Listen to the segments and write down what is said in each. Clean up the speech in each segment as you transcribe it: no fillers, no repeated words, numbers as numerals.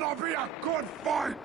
gonna be a good fight!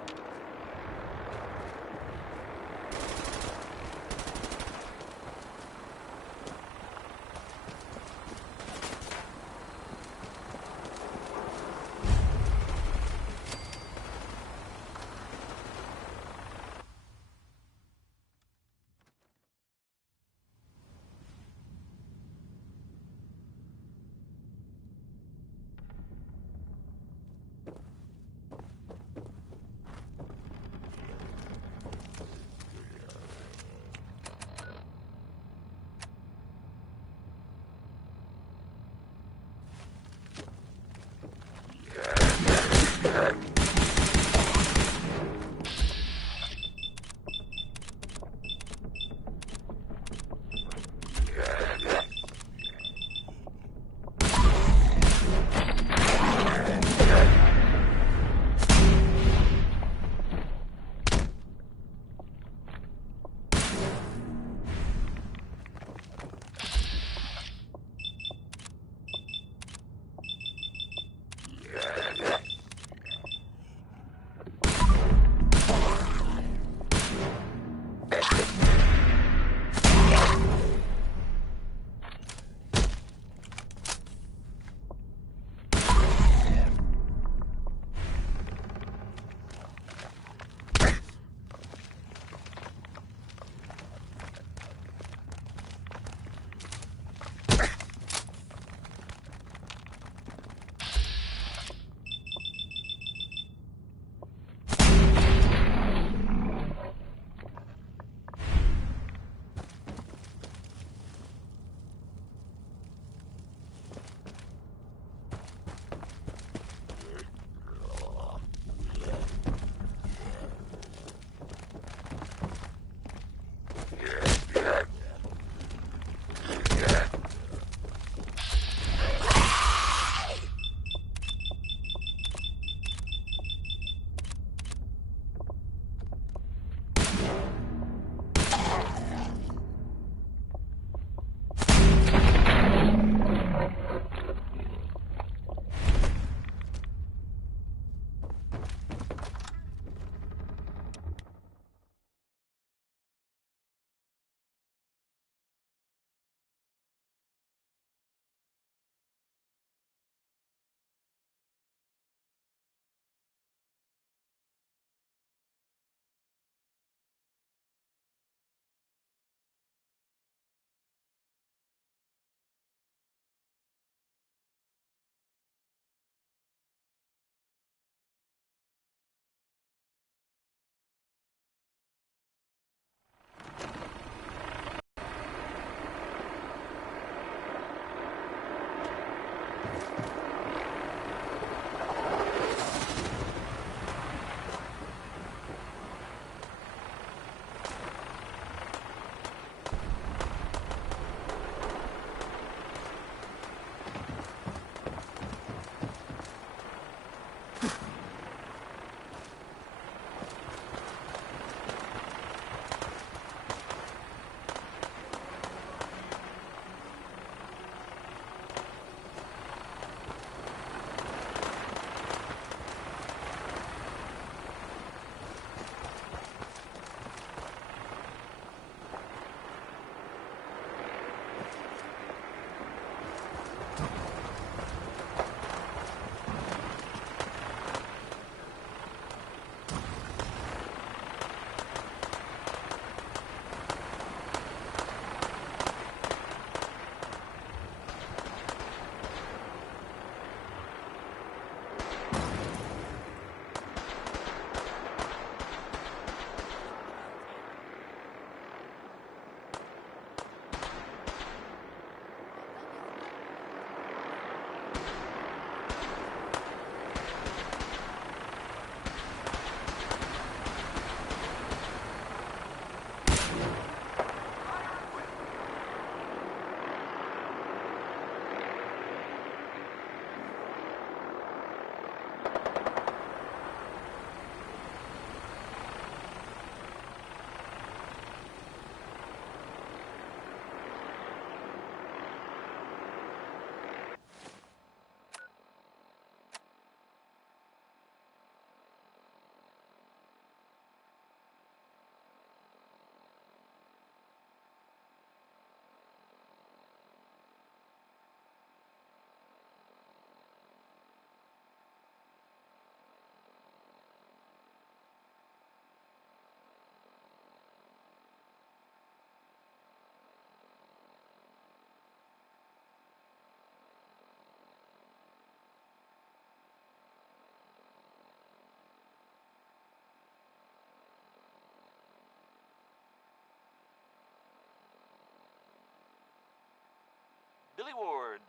Billy Ward,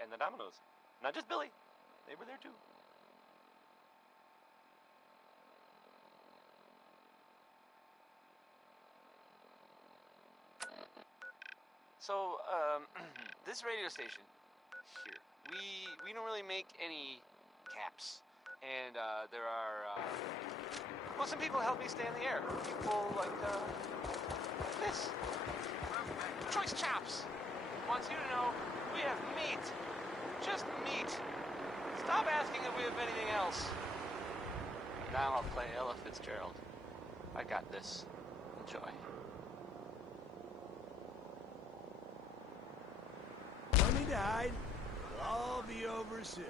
and the Dominoes. Not just Billy, they were there too. So, this radio station here, we don't really make any caps, and there are well, some people help me stay in the air. People like this Choice Chops wants you to know we have meat, just meat. Stop asking if we have anything else. Now I'll play Ella Fitzgerald. I got this. Enjoy. Money died. It'll all be over soon.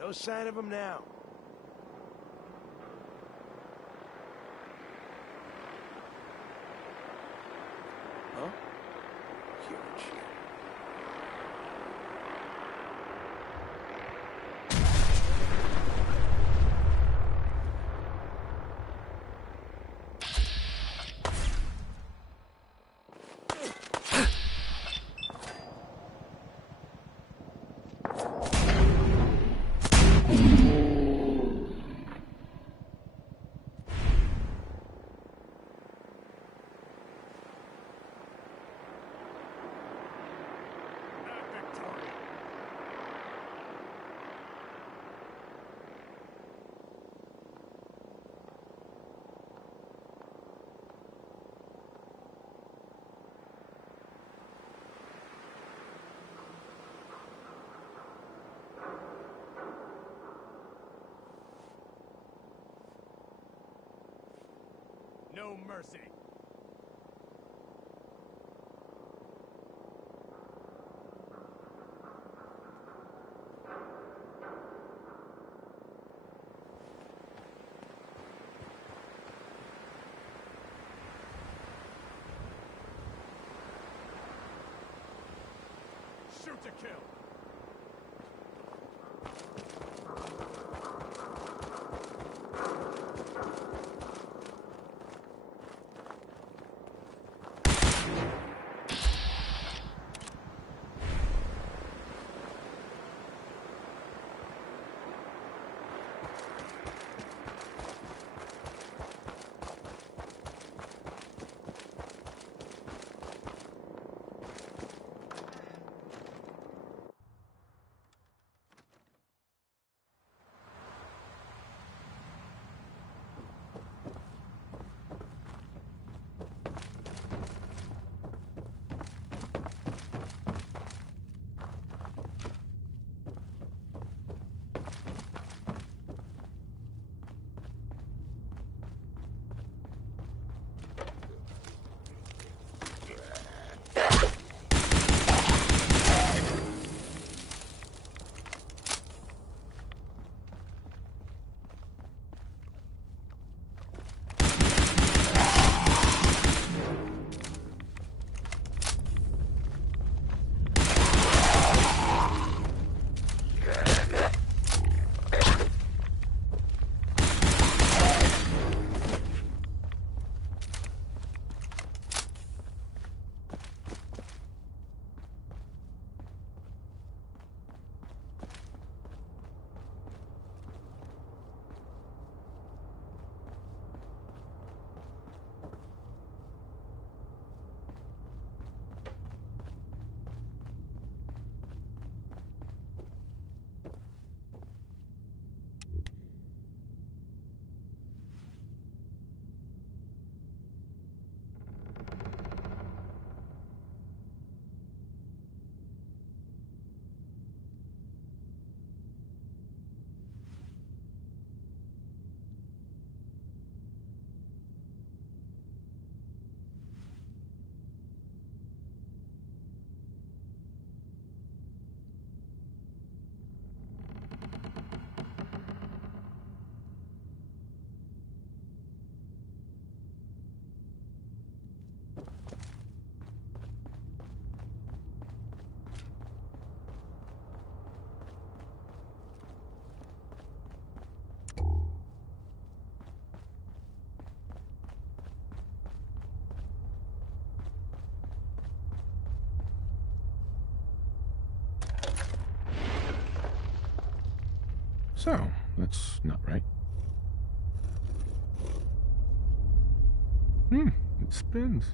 No sign of him now. Huh? Huge. No mercy. Shoot to kill. So, that's not right. It spins.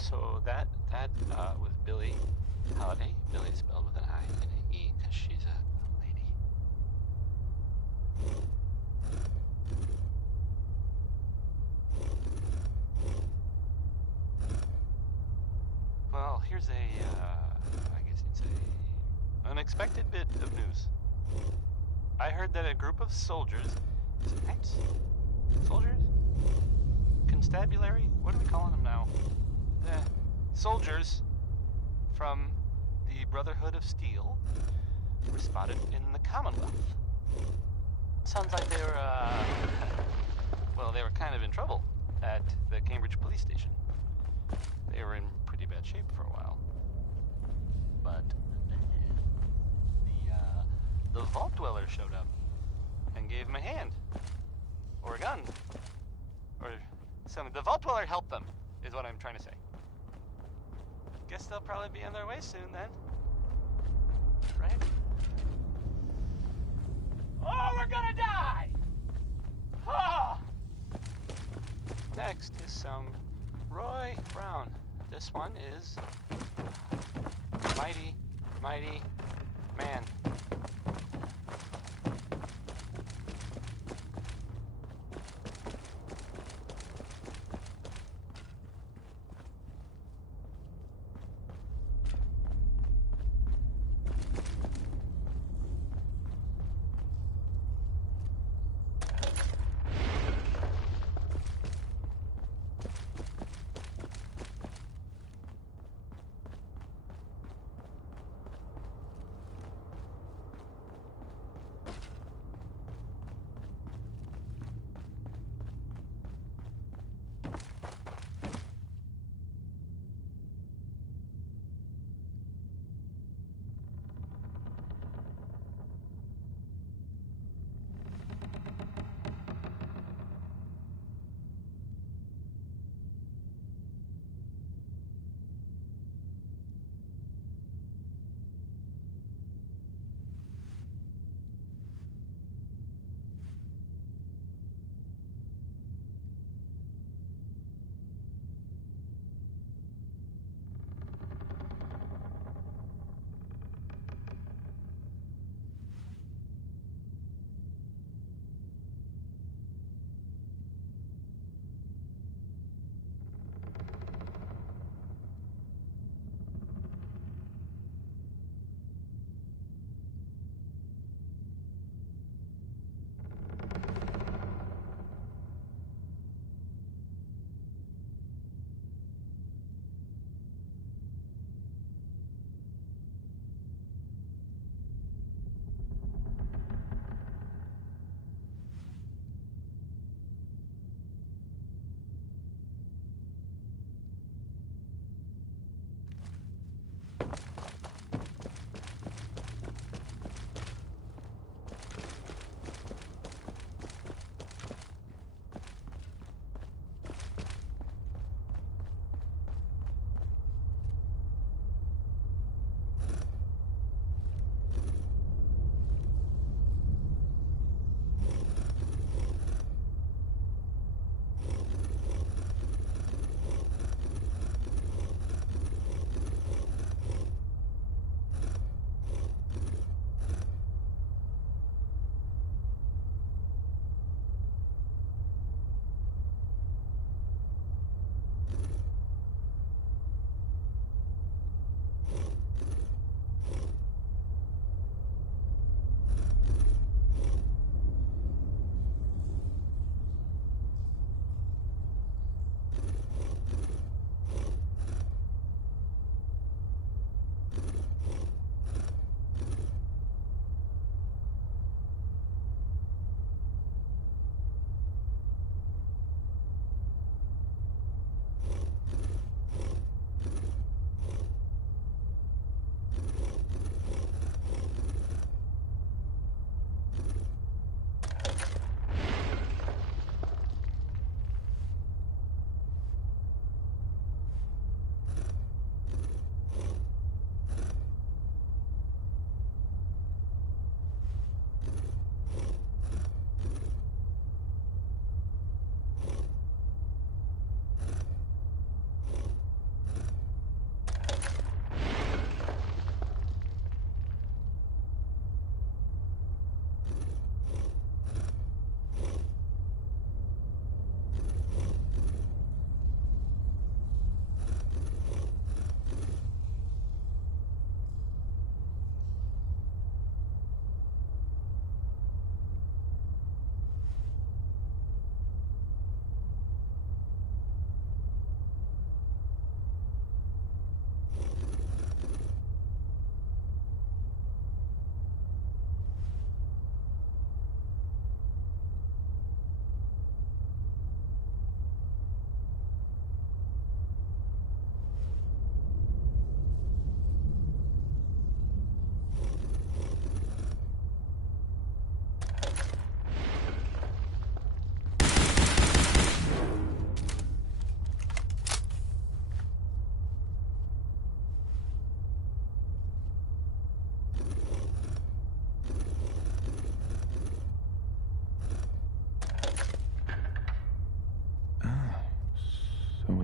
So that was Billie Holiday. Billie spelled with an I and an E because she's a lady. Well, here's I guess you'd say, unexpected bit of news. I heard that a group of soldiers, is it knights? Soldiers? Constabulary? What are we calling them now? Soldiers from the Brotherhood of Steel were spotted in the Commonwealth. Sounds like they were, well, they were kind of in trouble at the Cambridge police station. They were in pretty bad shape for a while. But the Vault Dweller showed up and gave them a hand. Or a gun. Or something. The Vault Dweller helped them, is what I'm trying to say. Guess they'll probably be on their way soon then. Right? Oh, we're gonna die! Oh! Next is some Roy Brown. This one is Mighty, Mighty Man.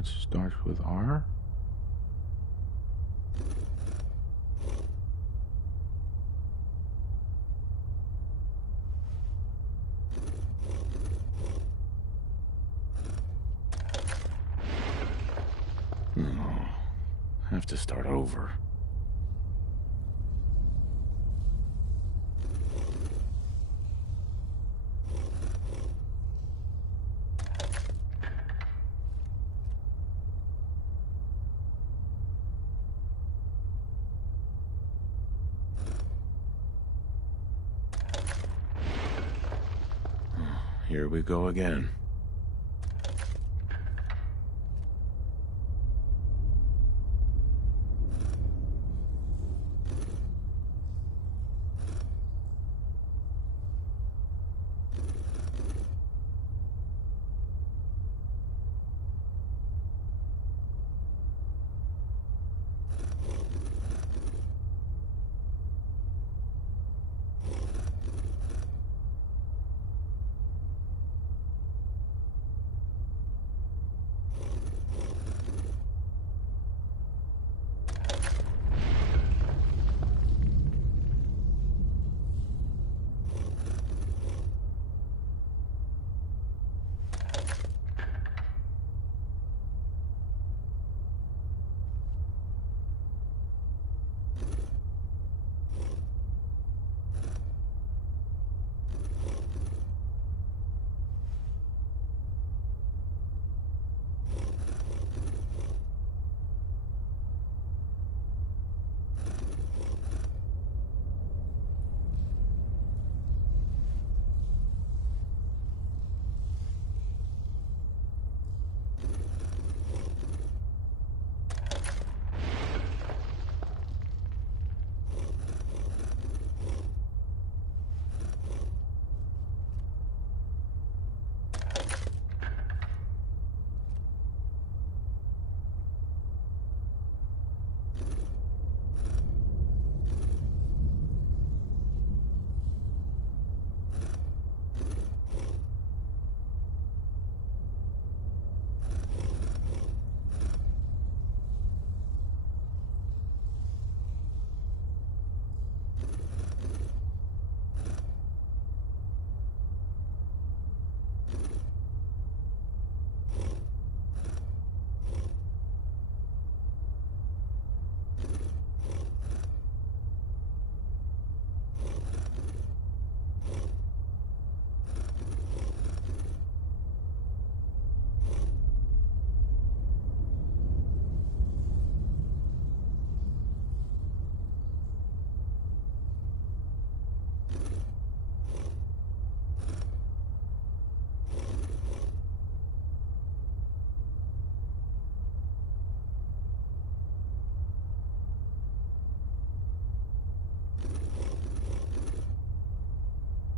That starts with R? No. Have to start over. Here we go again.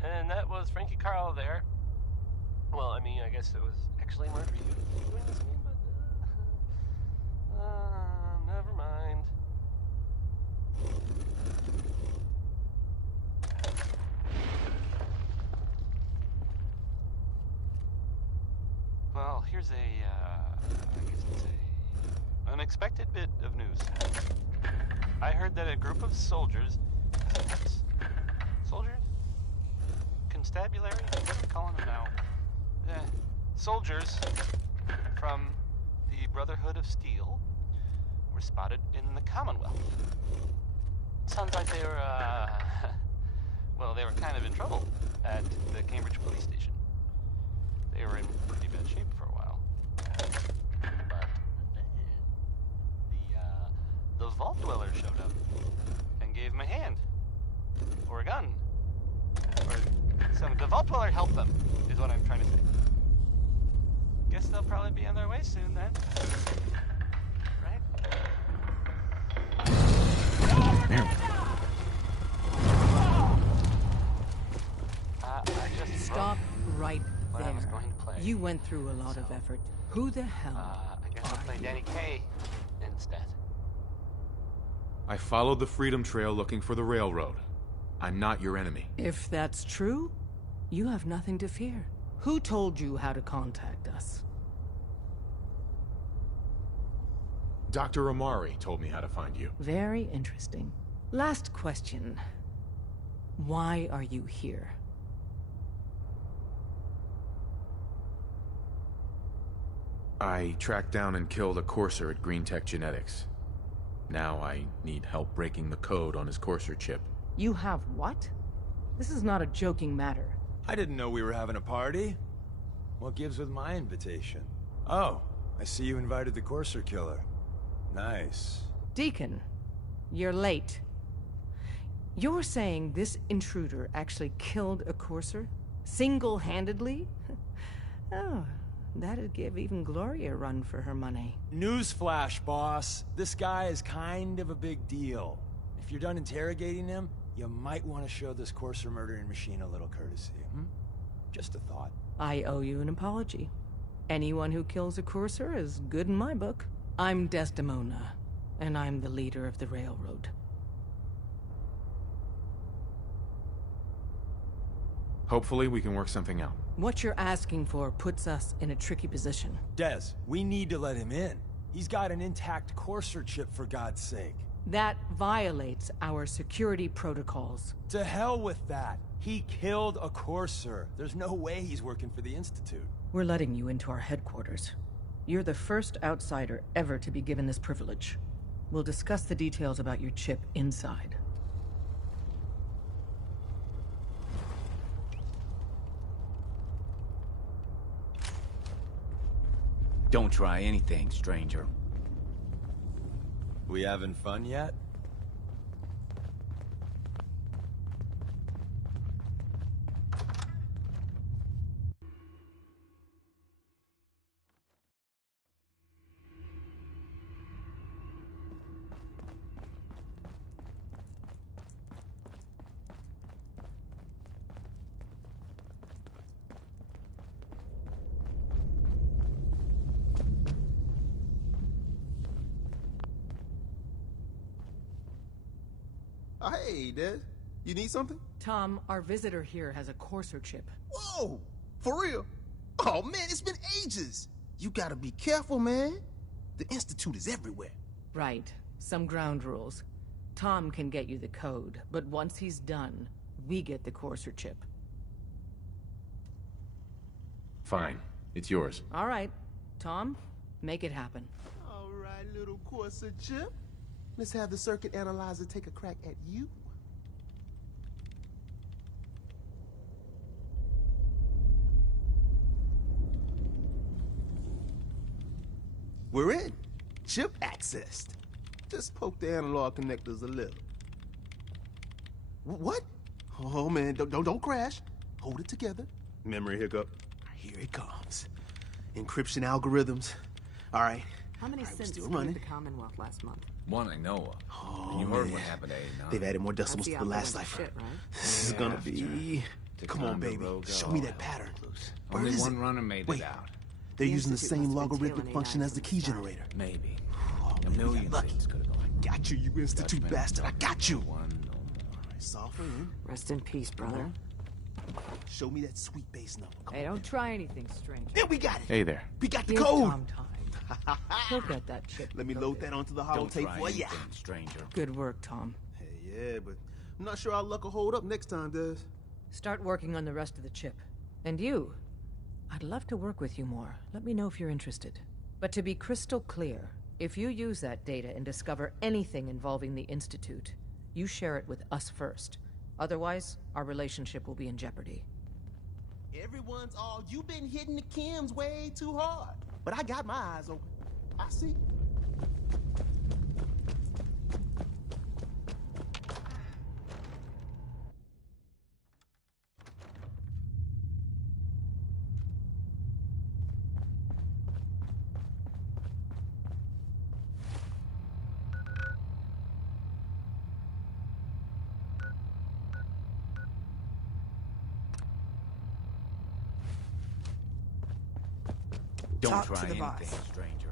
And that was Frankie Carl there. Well, I mean, I guess it was actually Marjorie Hughes doing this game, but never mind. Well, here's I guess it's a unexpected bit of news. I heard that a group of soldiers, constabulary? What are we calling them now? Soldiers from the Brotherhood of Steel were spotted in the Commonwealth. Sounds like they were, well, they were kind of in trouble at the Cambridge police station. They were in pretty bad shape for a while. But the Vault Dweller showed up and gave them a hand. Or a gun. Or the Vault Dweller helped them, is what I'm trying to say. Guess they'll probably be on their way soon then. Right? I just Stop right what there. I was going to play. You went through a lot of effort. Who the hell? I guess I'll play Danny Kaye instead. I followed the Freedom Trail looking for the railroad. I'm not your enemy. If that's true, you have nothing to fear. Who told you how to contact us? Dr. Amari told me how to find you. Very interesting. Last question. Why are you here? I tracked down and killed a courser at Green Tech Genetics. Now I need help breaking the code on his courser chip. You have what? This is not a joking matter. I didn't know we were having a party. What gives with my invitation? Oh, I see you invited the Courser killer. Nice. Deacon, you're late. You're saying this intruder actually killed a courser? Single-handedly? Oh, that'd give even Gloria a run for her money. Newsflash, boss. This guy is kind of a big deal. If you're done interrogating him, you might want to show this Courser murdering machine a little courtesy, Just a thought. I owe you an apology. Anyone who kills a courser is good in my book. I'm Desdemona, and I'm the leader of the Railroad. Hopefully we can work something out. What you're asking for puts us in a tricky position. Des, we need to let him in. He's got an intact Courser chip, for God's sake. That violates our security protocols. To hell with that. He killed a Courser. There's no way he's working for the Institute. We're letting you into our headquarters. You're the first outsider ever to be given this privilege. We'll discuss the details about your chip inside. Don't try anything, stranger. We having fun yet? Hey, Des. You need something? Tom, our visitor here has a courser chip. Whoa! For real? Oh, man, it's been ages! You gotta be careful, man. The Institute is everywhere. Right. Some ground rules. Tom can get you the code, but once he's done, we get the courser chip. Fine. It's yours. All right. Tom, make it happen. All right, little Courser chip. Let's have the circuit analyzer take a crack at you. We're in. Chip accessed. Just poke the analog connectors a little. What? Oh man, don't crash. Hold it together. Memory hiccup. Here it comes. Encryption algorithms. All right. How many cents still did running. the Commonwealth last month? One I know of. Oh, You heard man. what happened to A9. They've added more decimals That's to the the last opposite cipher. shit, right? This is gonna be... Come on, time to baby. roll Show go. me that pattern. Where Only is one it? runner made Wait. it out. They're The using the Institute same must have been logarithmic tailing function A9 as the from the key start. generator. Maybe. Oh, A man, you million got lucky. things could have gone. Got you, you Institute Dutchman, bastard. I got you. One, no more. Soft in. Rest in peace, brother. Show me that sweet bass number. Come Hey, on. don't try anything strange. There we got it. Hey there. We got the Give code. Tom time. He'll get that chip. Let me load that onto the Don't holotape try for ya. anything, stranger. Good work, Tom. Hey, yeah, but I'm not sure our luck will hold up next time, Des. Start working on the rest of the chip. And you, I'd love to work with you more. Let me know if you're interested. But to be crystal clear, if you use that data and discover anything involving the Institute, you share it with us first. Otherwise, our relationship will be in jeopardy. Everyone's all, you've been hitting the chems way too hard. But I got my eyes open. I see. Don't Talk try to the anything, boss. stranger.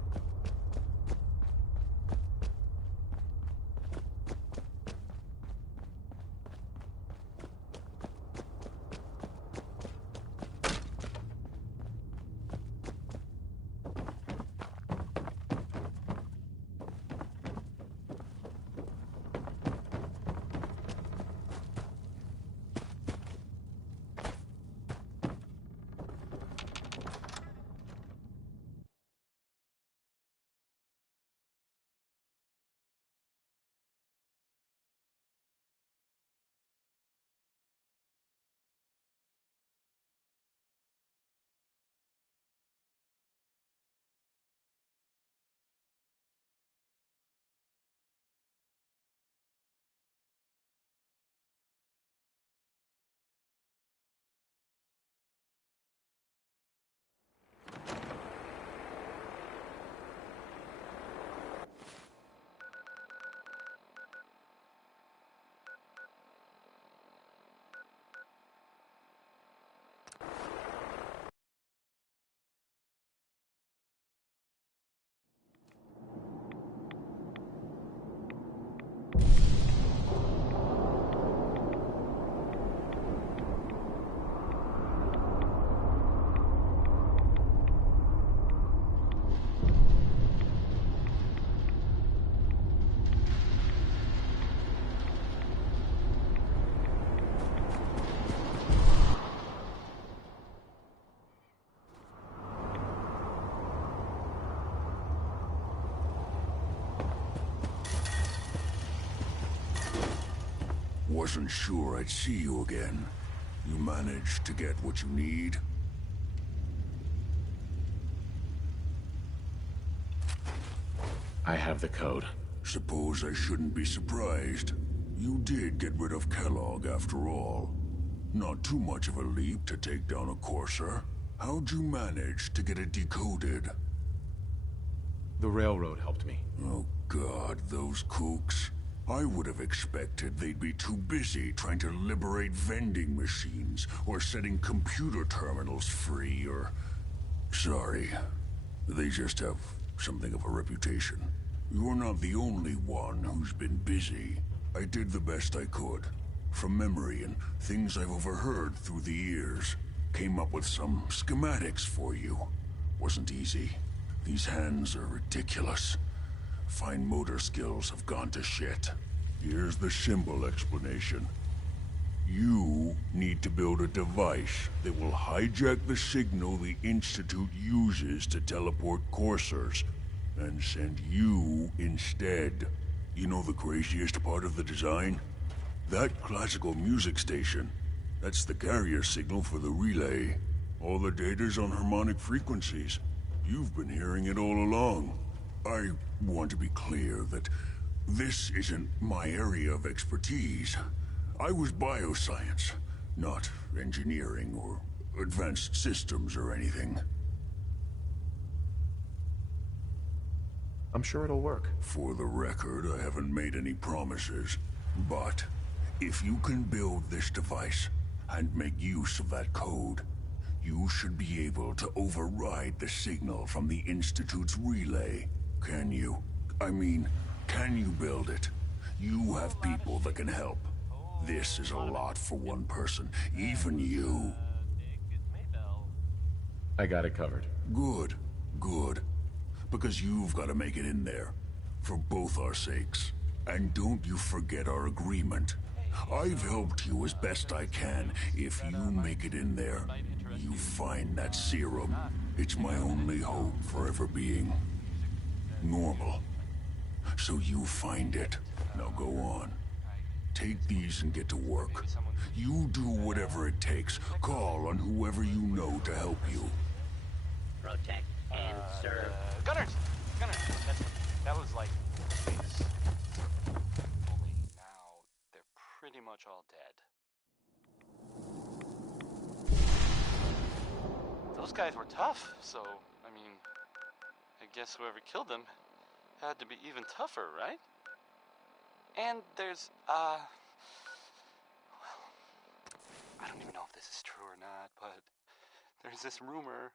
Wasn't sure I'd see you again. You managed to get what you need? I have the code. Suppose I shouldn't be surprised. You did get rid of Kellogg after all. Not too much of a leap to take down a Courser. How'd you manage to get it decoded? The railroad helped me. Oh God, those kooks. I would have expected they'd be too busy trying to liberate vending machines or setting computer terminals free or... Sorry. They just have something of a reputation. You're not the only one who's been busy. I did the best I could. From memory and things I've overheard through the years. Came up with some schematics for you. Wasn't easy. These hands are ridiculous. Fine motor skills have gone to shit. Here's the symbol explanation. You need to build a device that will hijack the signal the Institute uses to teleport coursers, and send you instead. You know the craziest part of the design? That classical music station. That's the carrier signal for the relay. All the data's on harmonic frequencies. You've been hearing it all along. I want to be clear that this isn't my area of expertise. I was bioscience, not engineering or advanced systems or anything. I'm sure it'll work. For the record, I haven't made any promises. But if you can build this device and make use of that code, you should be able to override the signal from the Institute's relay. Can you? I mean, can you build it? You have people that can help. This is a lot for one person, even you. I got it covered. Good, good. Because you've got to make it in there. For both our sakes. And don't you forget our agreement. I've helped you as best I can. If you make it in there, you find that serum. It's my only hope for ever being normal. So you find it. Now go on. Take these and get to work. You do whatever it takes. Call on whoever you know to help you. Protect and serve. Gunners! Gunners! That was like... Only now they're pretty much all dead. Those guys were tough, so, I mean... I guess whoever killed them had to be even tougher, right? And there's, well... I don't even know if this is true or not, but... There's this rumor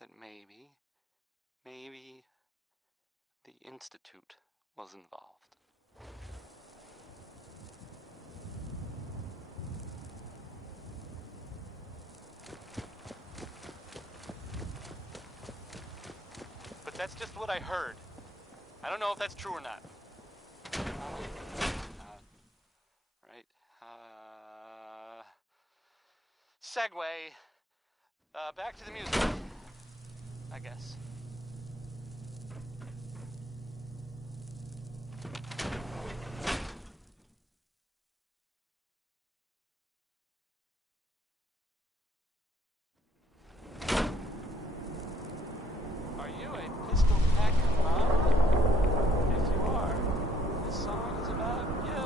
that maybe the Institute was involved. But that's just what I heard. I don't know if that's true or not. Right. Segue. Back to the music, I guess. Are you a pistol packing mom? If you are, this song is about you.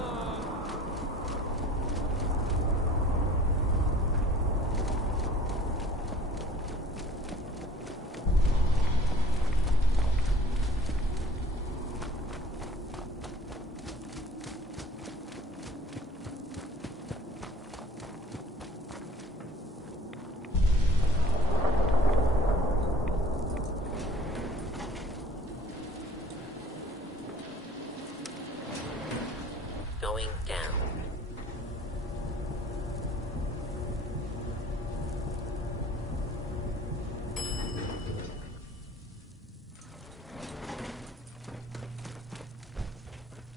Going down.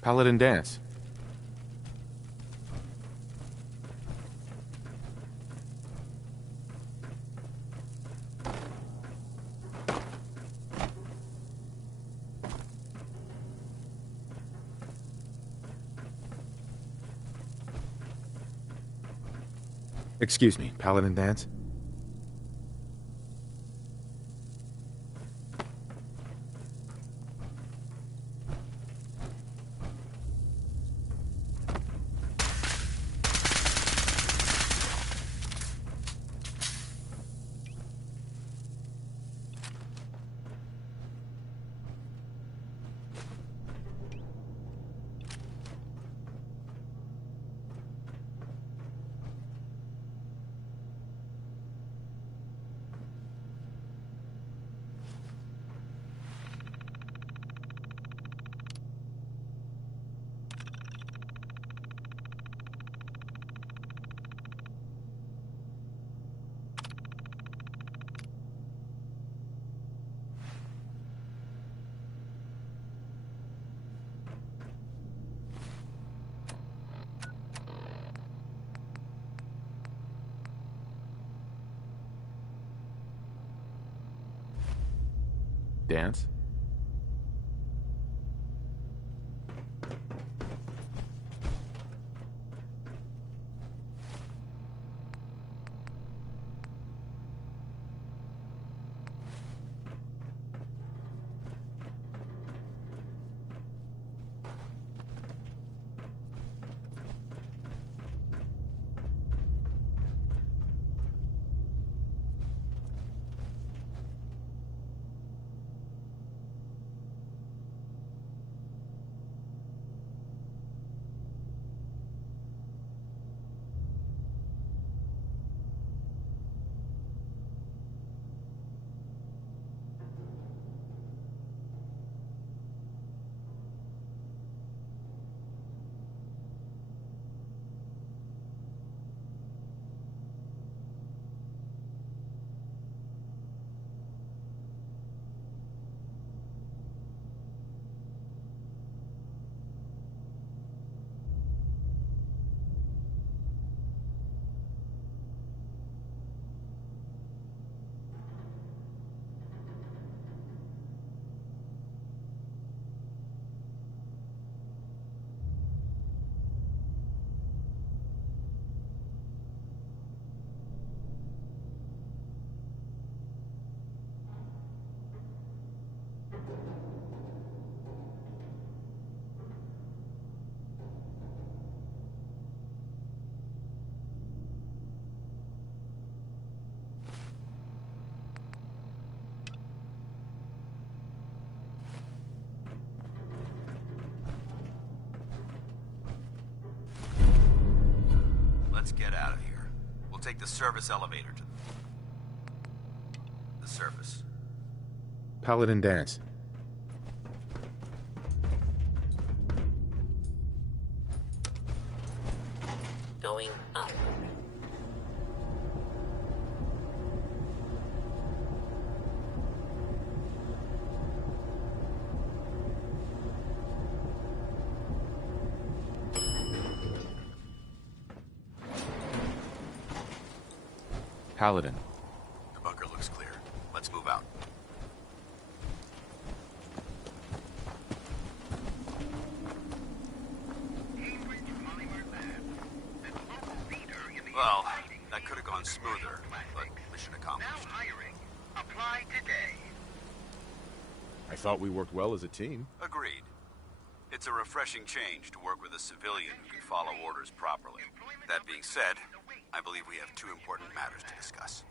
Paladin Dance. Excuse me, Paladin Dance? Dance? Let's get out of here. We'll take the service elevator to the surface. Paladin Dance. Going up. Paladin. The bunker looks clear. Let's move out. Well, that could have gone smoother, but mission accomplished. Apply today. I thought we worked well as a team. Agreed. It's a refreshing change to work with a civilian who can follow orders properly. That being said, I believe we have two important matters to discuss.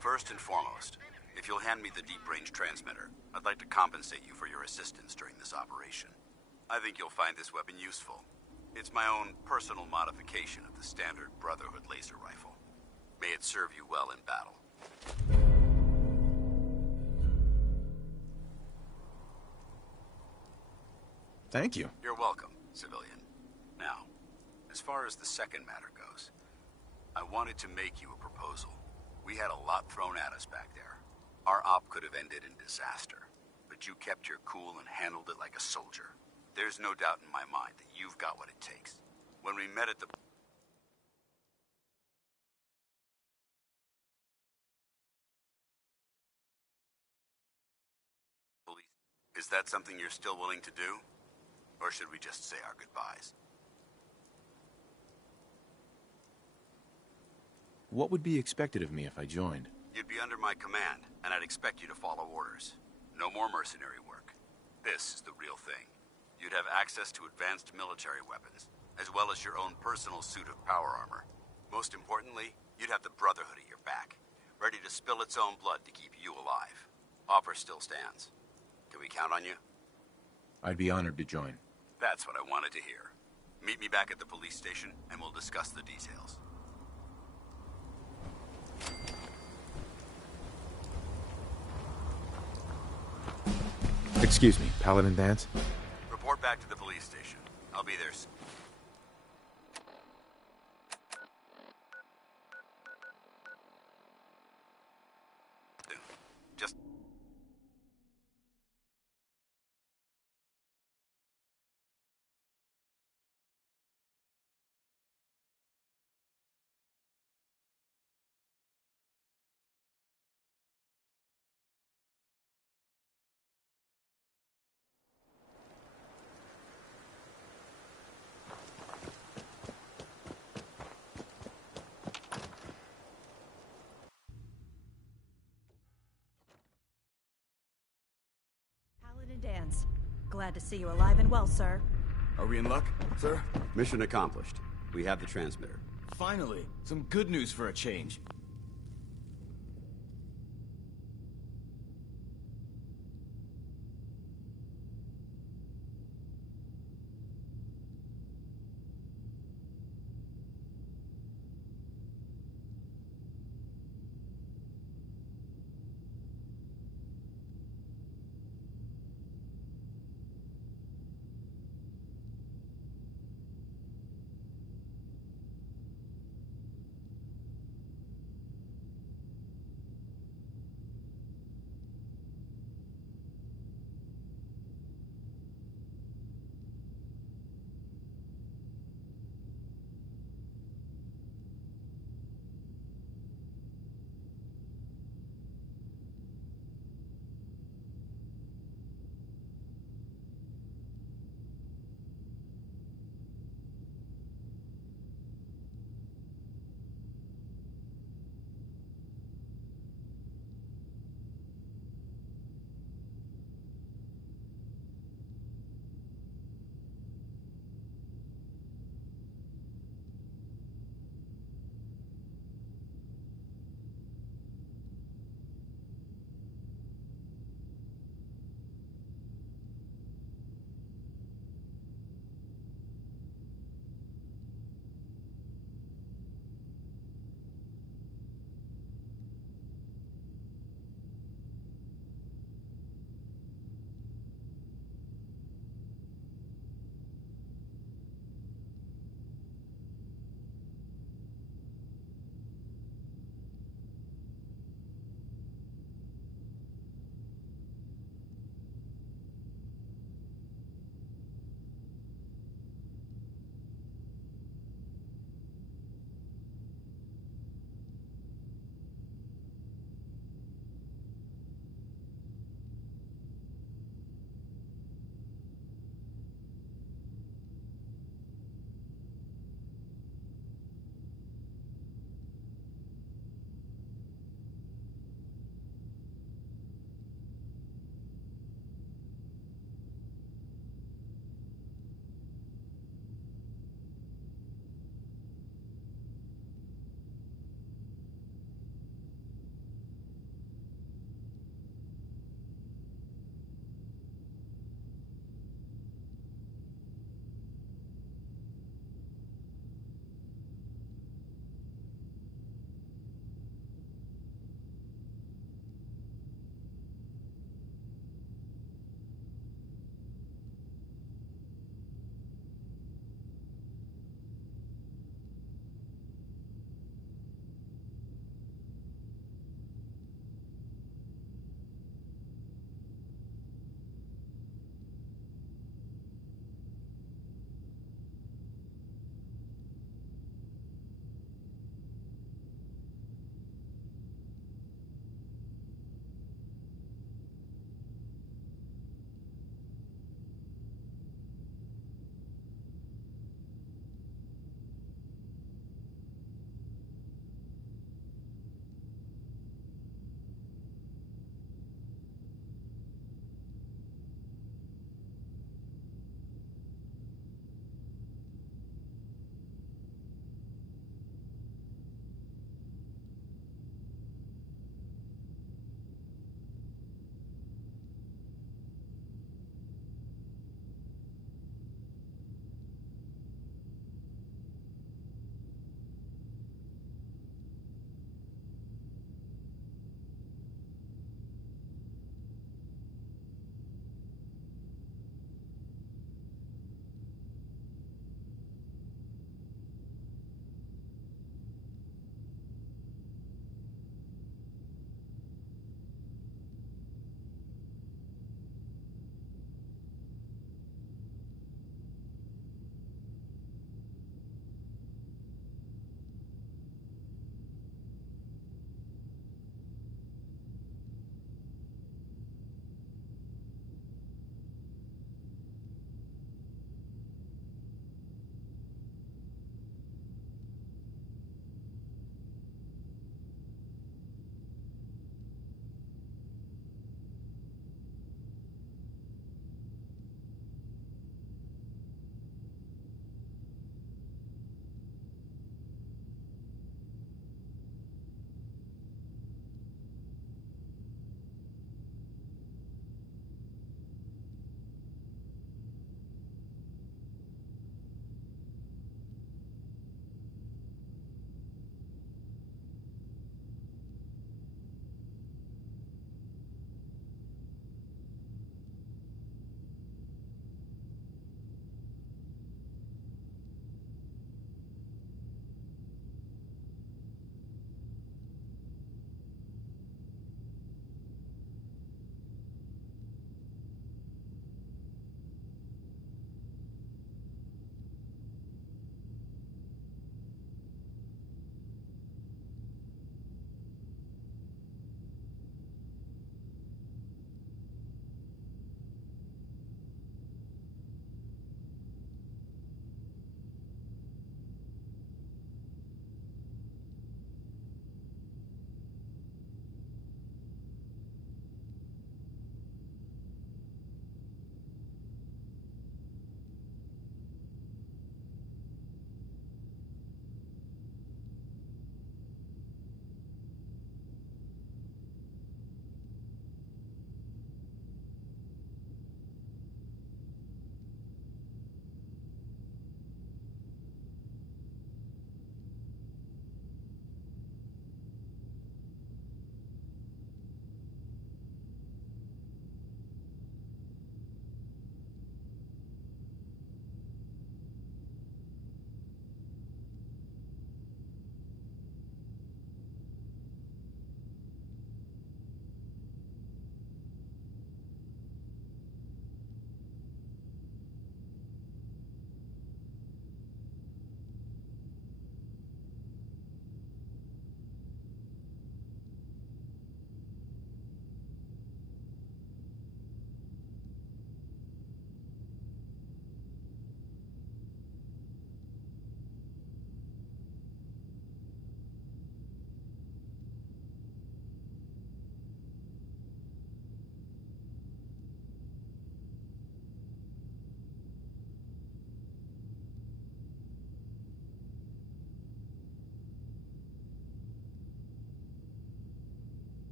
First and foremost, if you'll hand me the deep-range transmitter, I'd like to compensate you for your assistance during this operation. I think you'll find this weapon useful. It's my own personal modification of the standard Brotherhood laser rifle. May it serve you well in battle. Thank you. You're welcome, civilian. Now, as far as the second matter goes, I wanted to make you a proposal. We had a lot thrown at us back there. Our op could have ended in disaster, but you kept your cool and handled it like a soldier. There's no doubt in my mind that you've got what it takes. When we met at the... police, is that something you're still willing to do? Or should we just say our goodbyes? What would be expected of me if I joined? You'd be under my command, and I'd expect you to follow orders. No more mercenary work. This is the real thing. You'd have access to advanced military weapons, as well as your own personal suit of power armor. Most importantly, you'd have the Brotherhood at your back, ready to spill its own blood to keep you alive. Offer still stands. Can we count on you? I'd be honored to join. That's what I wanted to hear. Meet me back at the police station, and we'll discuss the details. Excuse me, Paladin Danse? Report back to the police station. I'll be there soon. Just... Paladin Danse. Glad to see you alive and well, sir. Are we in luck, sir? Mission accomplished. We have the transmitter. Finally, some good news for a change.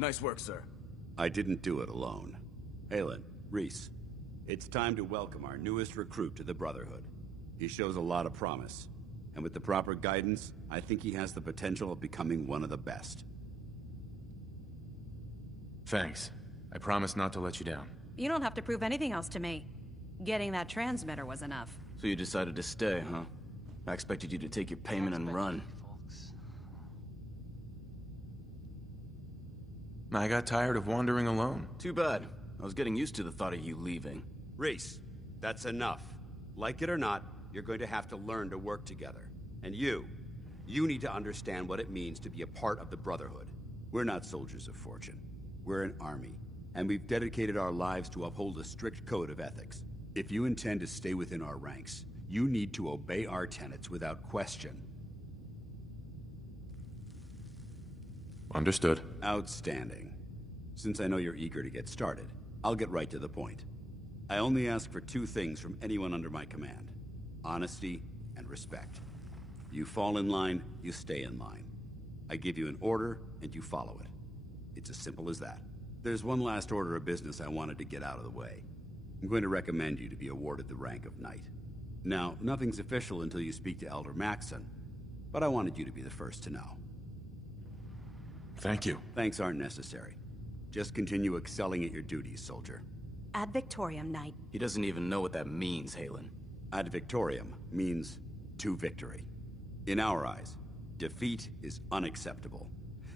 Nice work, sir. I didn't do it alone. Halen, Reese, it's time to welcome our newest recruit to the Brotherhood. He shows a lot of promise, and with the proper guidance, I think he has the potential of becoming one of the best. Thanks. I promise not to let you down. You don't have to prove anything else to me. Getting that transmitter was enough. So you decided to stay, huh? I expected you to take your payment and run. I got tired of wandering alone. Too bad. I was getting used to the thought of you leaving. Reese, that's enough. Like it or not, you're going to have to learn to work together. And you need to understand what it means to be a part of the Brotherhood. We're not soldiers of fortune. We're an army, and we've dedicated our lives to uphold a strict code of ethics. If you intend to stay within our ranks, you need to obey our tenets without question. Understood. Outstanding. Since I know you're eager to get started, I'll get right to the point. I only ask for two things from anyone under my command: honesty and respect. You fall in line, you stay in line. I give you an order, and you follow it. It's as simple as that. There's one last order of business I wanted to get out of the way. I'm going to recommend you to be awarded the rank of Knight. Now, nothing's official until you speak to Elder Maxson, but I wanted you to be the first to know. Thank you. Thanks aren't necessary. Just continue excelling at your duties, soldier. Ad Victoriam, Knight. He doesn't even know what that means, Halen. Ad Victoriam means to victory. In our eyes, defeat is unacceptable,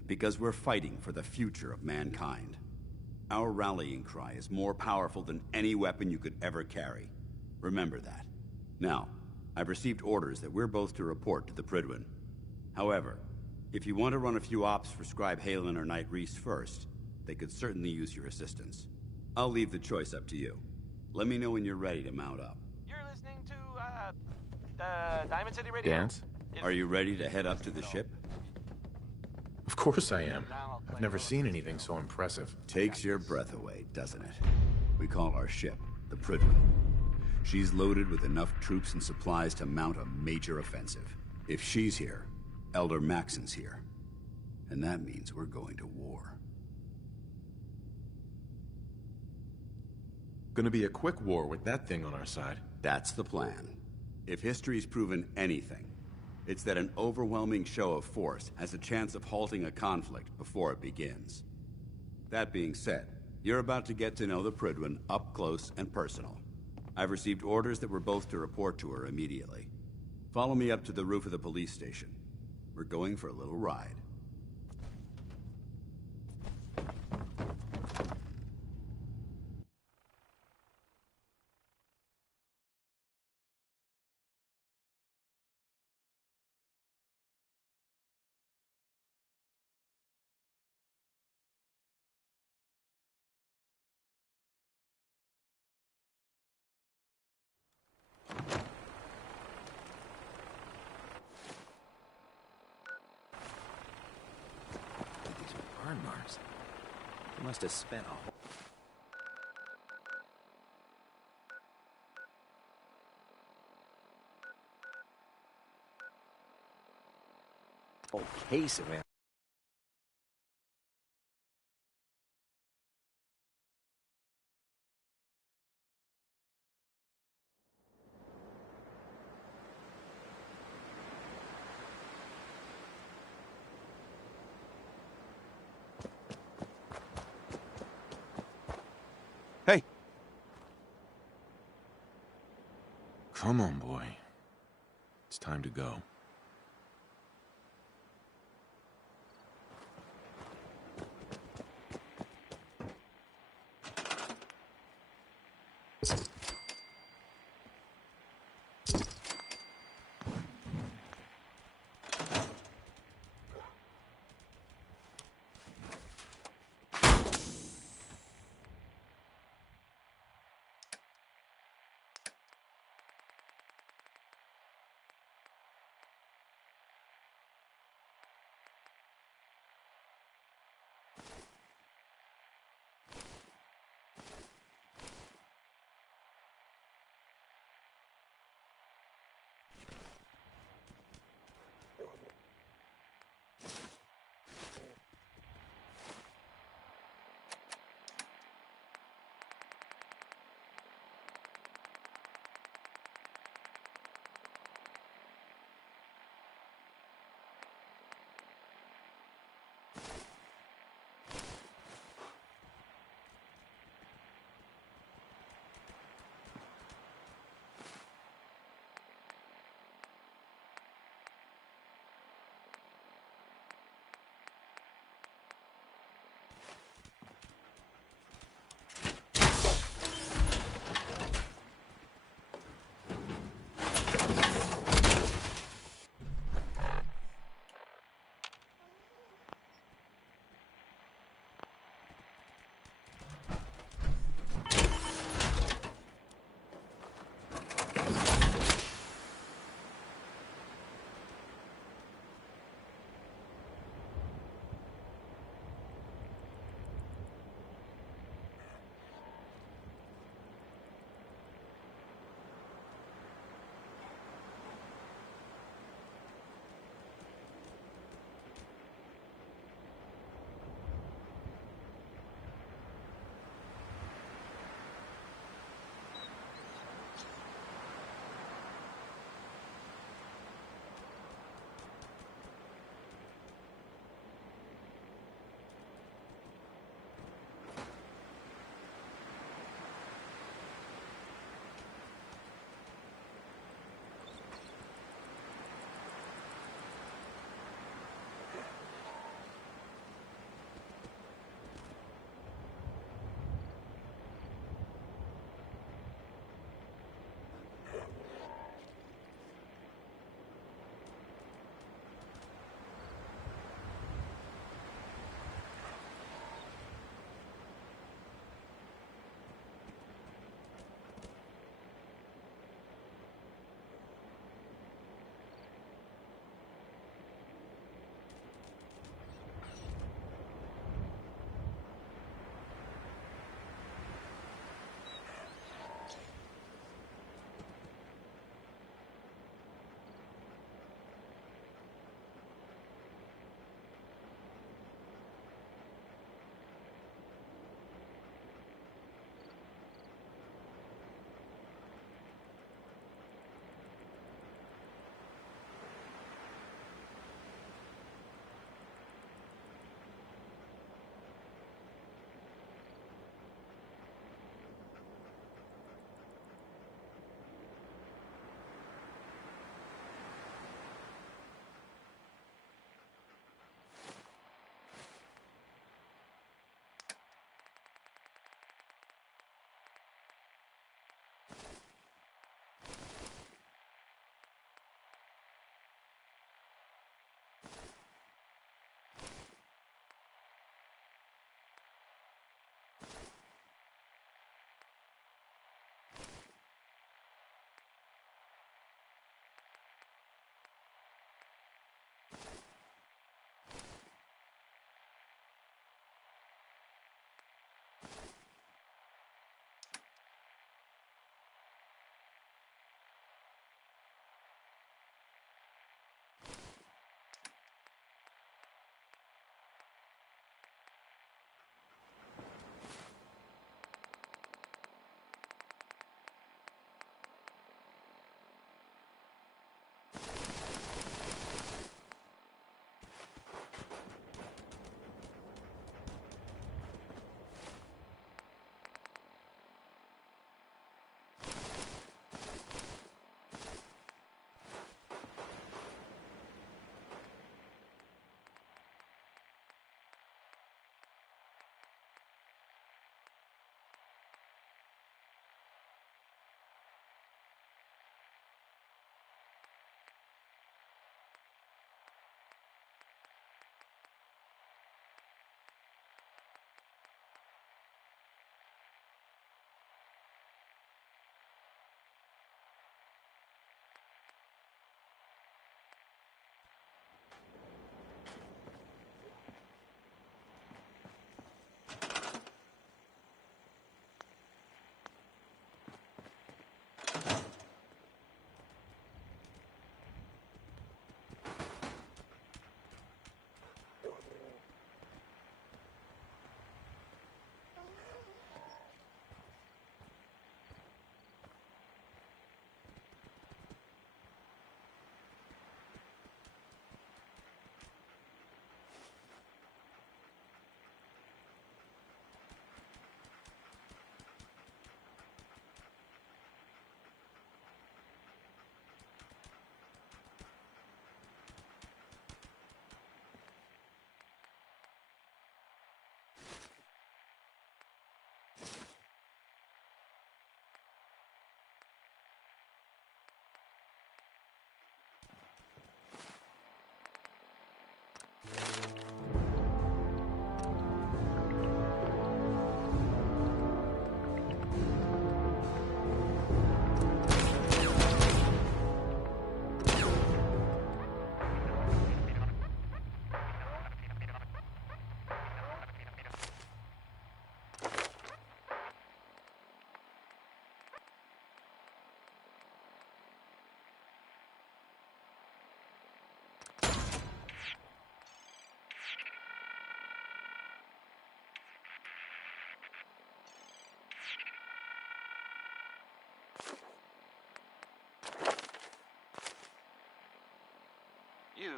because we're fighting for the future of mankind. Our rallying cry is more powerful than any weapon you could ever carry. Remember that. Now, I've received orders that we're both to report to the Prydwen. However, if you want to run a few ops for Scribe Halen or Knight Reese first, they could certainly use your assistance. I'll leave the choice up to you. Let me know when you're ready to mount up. You're listening to, Diamond City Radio? Dance? Are you ready to head up to the ship? Of course I am. I've never seen anything so impressive. Takes your breath away, doesn't it? We call our ship the Prydwen. She's loaded with enough troops and supplies to mount a major offensive. If she's here, Elder Maxson's here. And that means we're going to war. Gonna be a quick war with that thing on our side. That's the plan. If history's proven anything, it's that an overwhelming show of force has a chance of halting a conflict before it begins. That being said, you're about to get to know the Prydwen up close and personal. I've received orders that we're both to report to her immediately. Follow me up to the roof of the police station. We're going for a little ride. Burn marks. He must have spent a whole case of it. Hey. Come on, boy. It's time to go.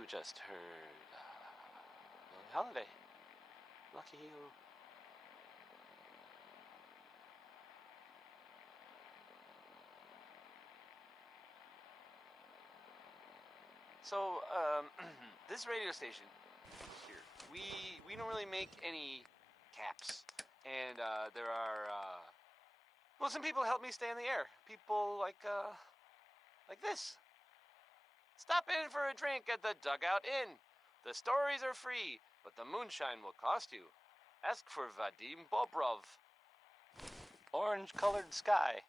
just heard Billie Holiday. Lucky you. So, this radio station here, we don't really make any caps, and there are well, some people help me stay in the air. People like this. Stop in for a drink at the Dugout Inn. The stories are free, but the moonshine will cost you. Ask for Vadim Bobrov. Orange Colored Sky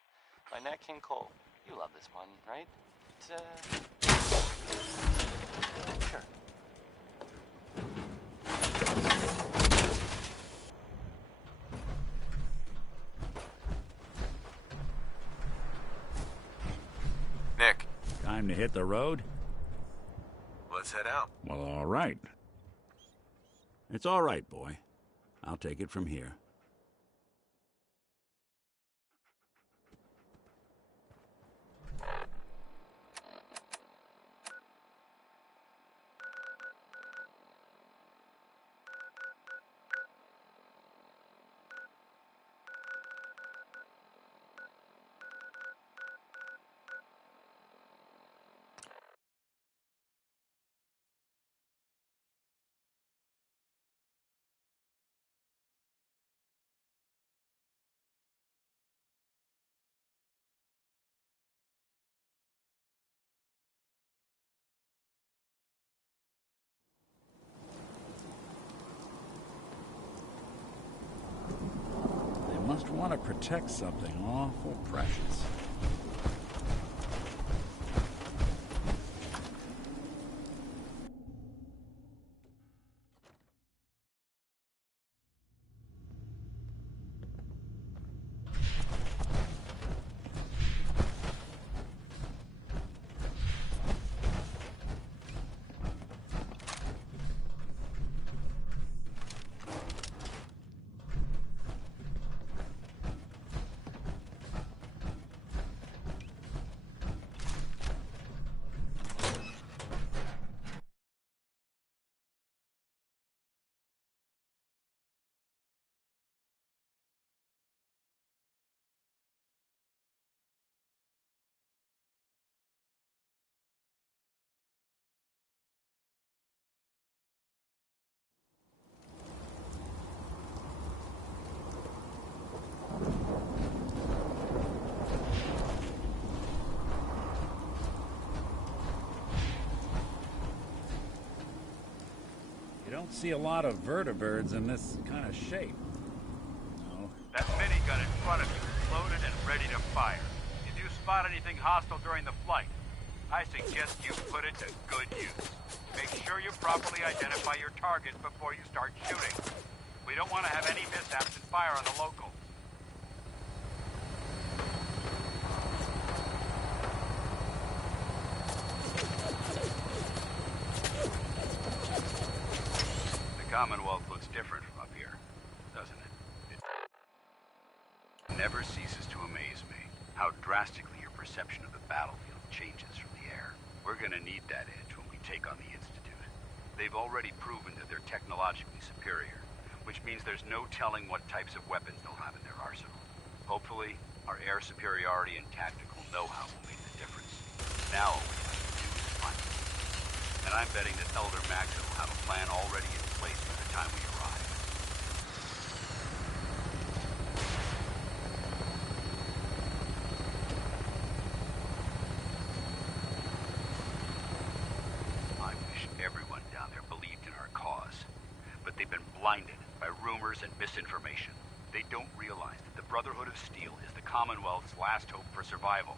by Nat King Cole. You love this one, right? Sure. Nick. Time to hit the road? Let's head out. Well, all right. It's all right, boy. I'll take it from here. Must want to protect something awful precious. Don't see a lot of vertibirds in this kind of shape. No. That minigun in front of you is loaded and ready to fire. If you spot anything hostile during the flight, I suggest you put it to good use. Make sure you properly identify your target before you start shooting. We don't want to have any mishaps and fire on the locals. Commonwealth looks different from up here, doesn't it? It never ceases to amaze me how drastically your perception of the battlefield changes from the air. We're gonna need that edge when we take on the Institute. They've already proven that they're technologically superior, which means there's no telling what types of weapons they'll have in their arsenal. Hopefully, our air superiority and tactical know-how will make the difference. Now, all we have to do is find it. And I'm betting that Elder Maxon will have a plan already in place by the time we arrive. I wish everyone down there believed in our cause, but they've been blinded by rumors and misinformation. They don't realize that the Brotherhood of Steel is the Commonwealth's last hope for survival.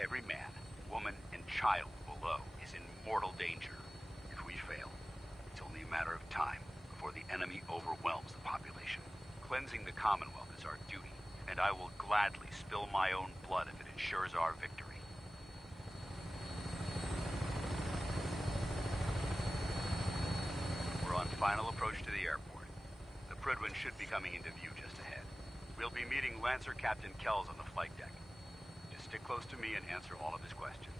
Every man, woman, and child below is in mortal danger. If we fail, it's only a matter of time before the enemy overwhelms the population. Cleansing the Commonwealth is our duty, and I will gladly spill my own blood if it ensures our victory. We're on final approach to the airport. The Prydwen should be coming into view just ahead. We'll be meeting Lancer Captain Kells on the flight deck. Just stick close to me and answer all of his questions.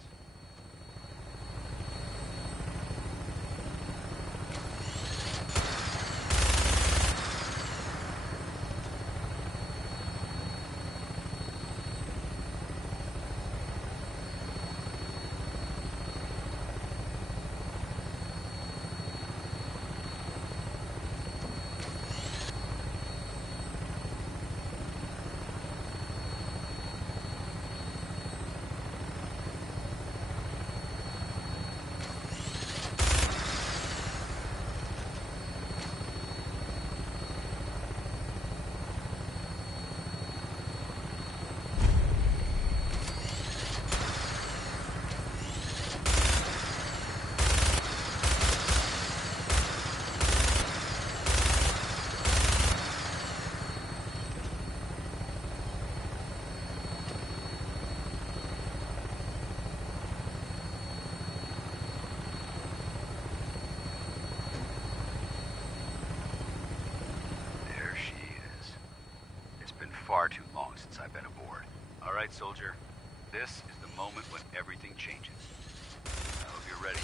right, soldier. This is the moment when everything changes. I hope you're ready.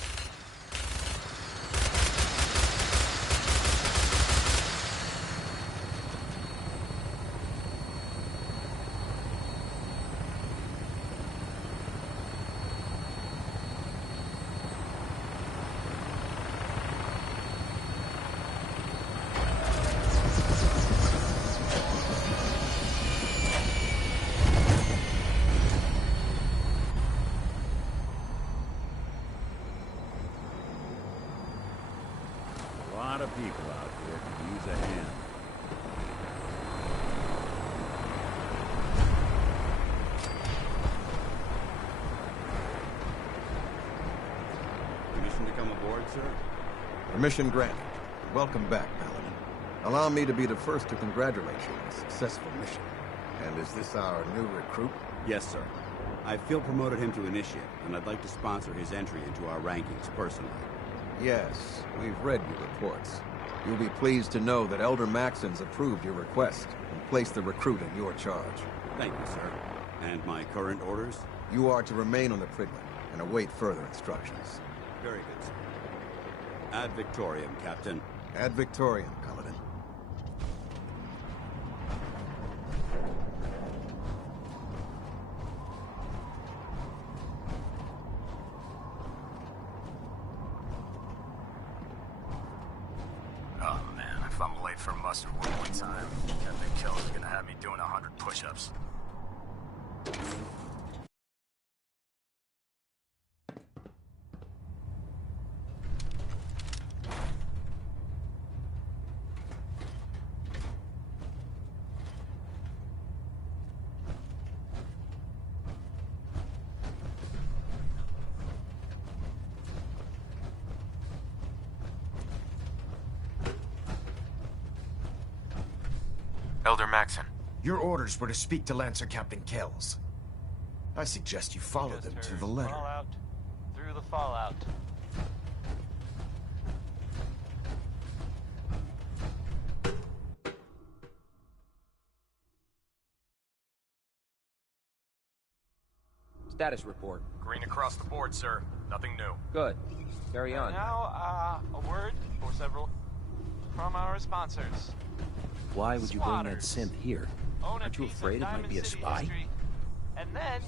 A lot of people out here could use a hand. Permission to come aboard, sir? Permission granted. Welcome back, Paladin. Allow me to be the first to congratulate you on a successful mission. And is this our new recruit? Yes, sir. I feel promoted him to initiate, and I'd like to sponsor his entry into our rankings personally. Yes, we've read your reports. You'll be pleased to know that Elder Maxon's approved your request and placed the recruit in your charge. Thank you, sir. And my current orders? You are to remain on the Prigland and await further instructions. Very good, sir. Ad Victoriam, Captain. Ad Victoriam, Paladin. Oh man, if I'm late for muster one more time, that big kill is gonna have me doing 100 push-ups. Elder Maxon. Your orders were to speak to Lancer Captain Kells. I suggest you follow them to the letter. Fallout through the fallout. Status report. Green across the board, sir. Nothing new. Good. Carry on. Now, a word or several from our sponsors. Why would you bring that synth here? Aren't you afraid it might be a spy? History, and then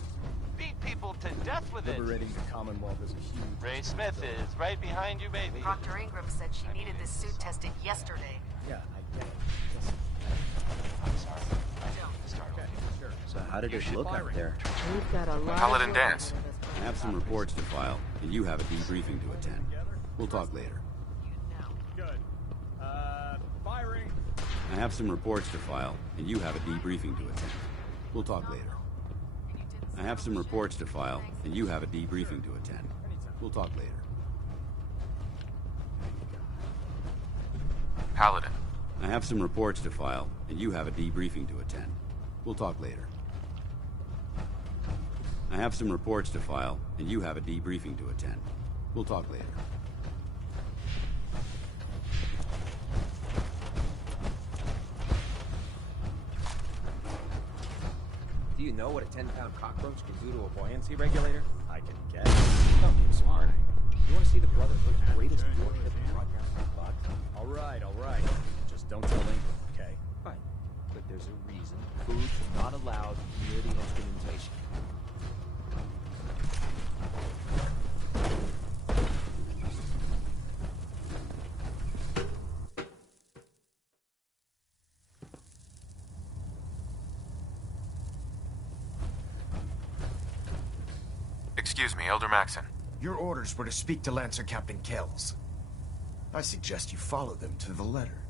beat people to death with it. Liberating the Commonwealth is a huge... Ray Smith is right behind you, baby. Proctor Ingram said she needed this suit tested yesterday. Yeah, I get it. I'm sorry. I don't start. Okay, sure. So how did it look out there? We've got a lot Paladin of Dance. I have some reports to file, and you have a debriefing to attend. We'll talk later. Good. Firing. I have some reports to file, and you have a debriefing to attend. We'll talk later. I have some reports to file, and you have a debriefing to attend. We'll talk later. Paladin. I have some reports to file, and you have a debriefing to attend. We'll talk later. I have some reports to file, and you have a debriefing to attend. We'll talk later. Do you know what a 10-pound cockroach can do to a buoyancy regulator? I can guess. Don't be smart. You want to see the Brotherhood's greatest warship broadcasting bot? All right. Just don't tell Ingram, okay? Fine. But there's a reason. Food is not allowed near the instrumentation. Excuse me, Elder Maxon. Your orders were to speak to Lancer Captain Kells. I suggest you follow them to the letter.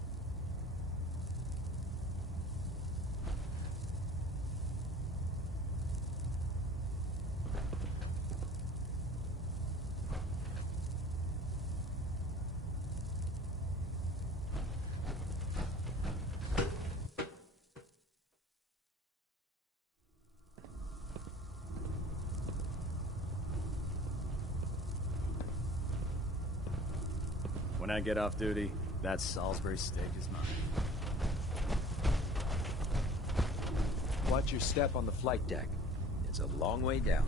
When I get off duty, that Salisbury steak is mine. Watch your step on the flight deck. It's a long way down.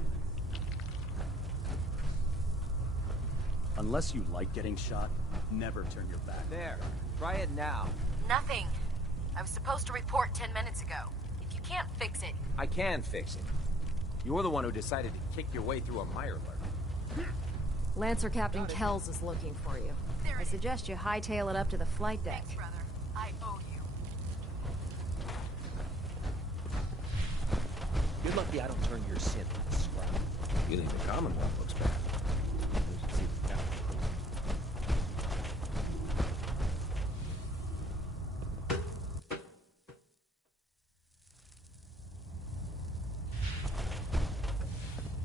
Unless you like getting shot, never turn your back. There. Try it now. Nothing. I was supposed to report 10 minutes ago. If you can't fix it... I can fix it. You're the one who decided to kick your way through a Mirelurk. Lancer Captain Kells is looking for you. I suggest you hightail it up to the flight deck. Thanks, brother. I owe you. You're lucky I don't turn your synth into scrap. You think the Commonwealth looks bad? We should see the captain.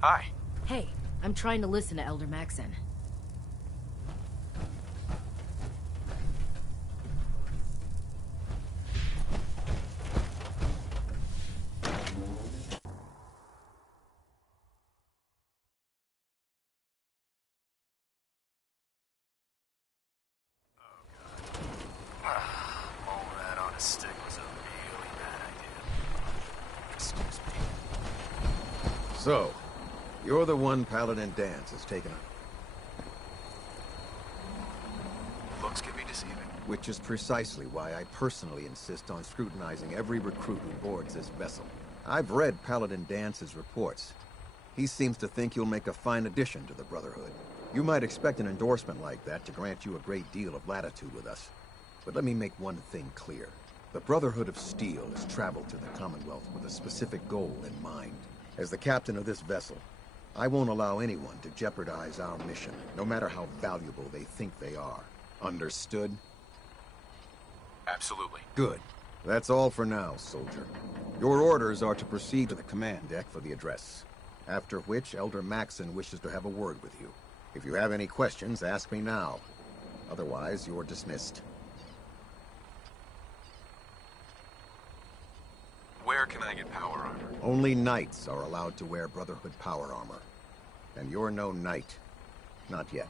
Hi. Hey, I'm trying to listen to Elder Maxon. Mowing that on a stick was a really bad idea. Excuse me. So, you're the one Paladin Danse has taken up. Looks can be deceiving. Which is precisely why I personally insist on scrutinizing every recruit who boards this vessel. I've read Paladin Dance's reports. He seems to think you'll make a fine addition to the Brotherhood. You might expect an endorsement like that to grant you a great deal of latitude with us. But let me make one thing clear. The Brotherhood of Steel has traveled to the Commonwealth with a specific goal in mind. As the captain of this vessel, I won't allow anyone to jeopardize our mission, no matter how valuable they think they are. Understood? Absolutely. Good. That's all for now, soldier. Your orders are to proceed to the command deck for the address. After which, Elder Maxon wishes to have a word with you. If you have any questions, ask me now. Otherwise, you're dismissed. Where can I get power armor? Only knights are allowed to wear Brotherhood power armor. And you're no knight. Not yet.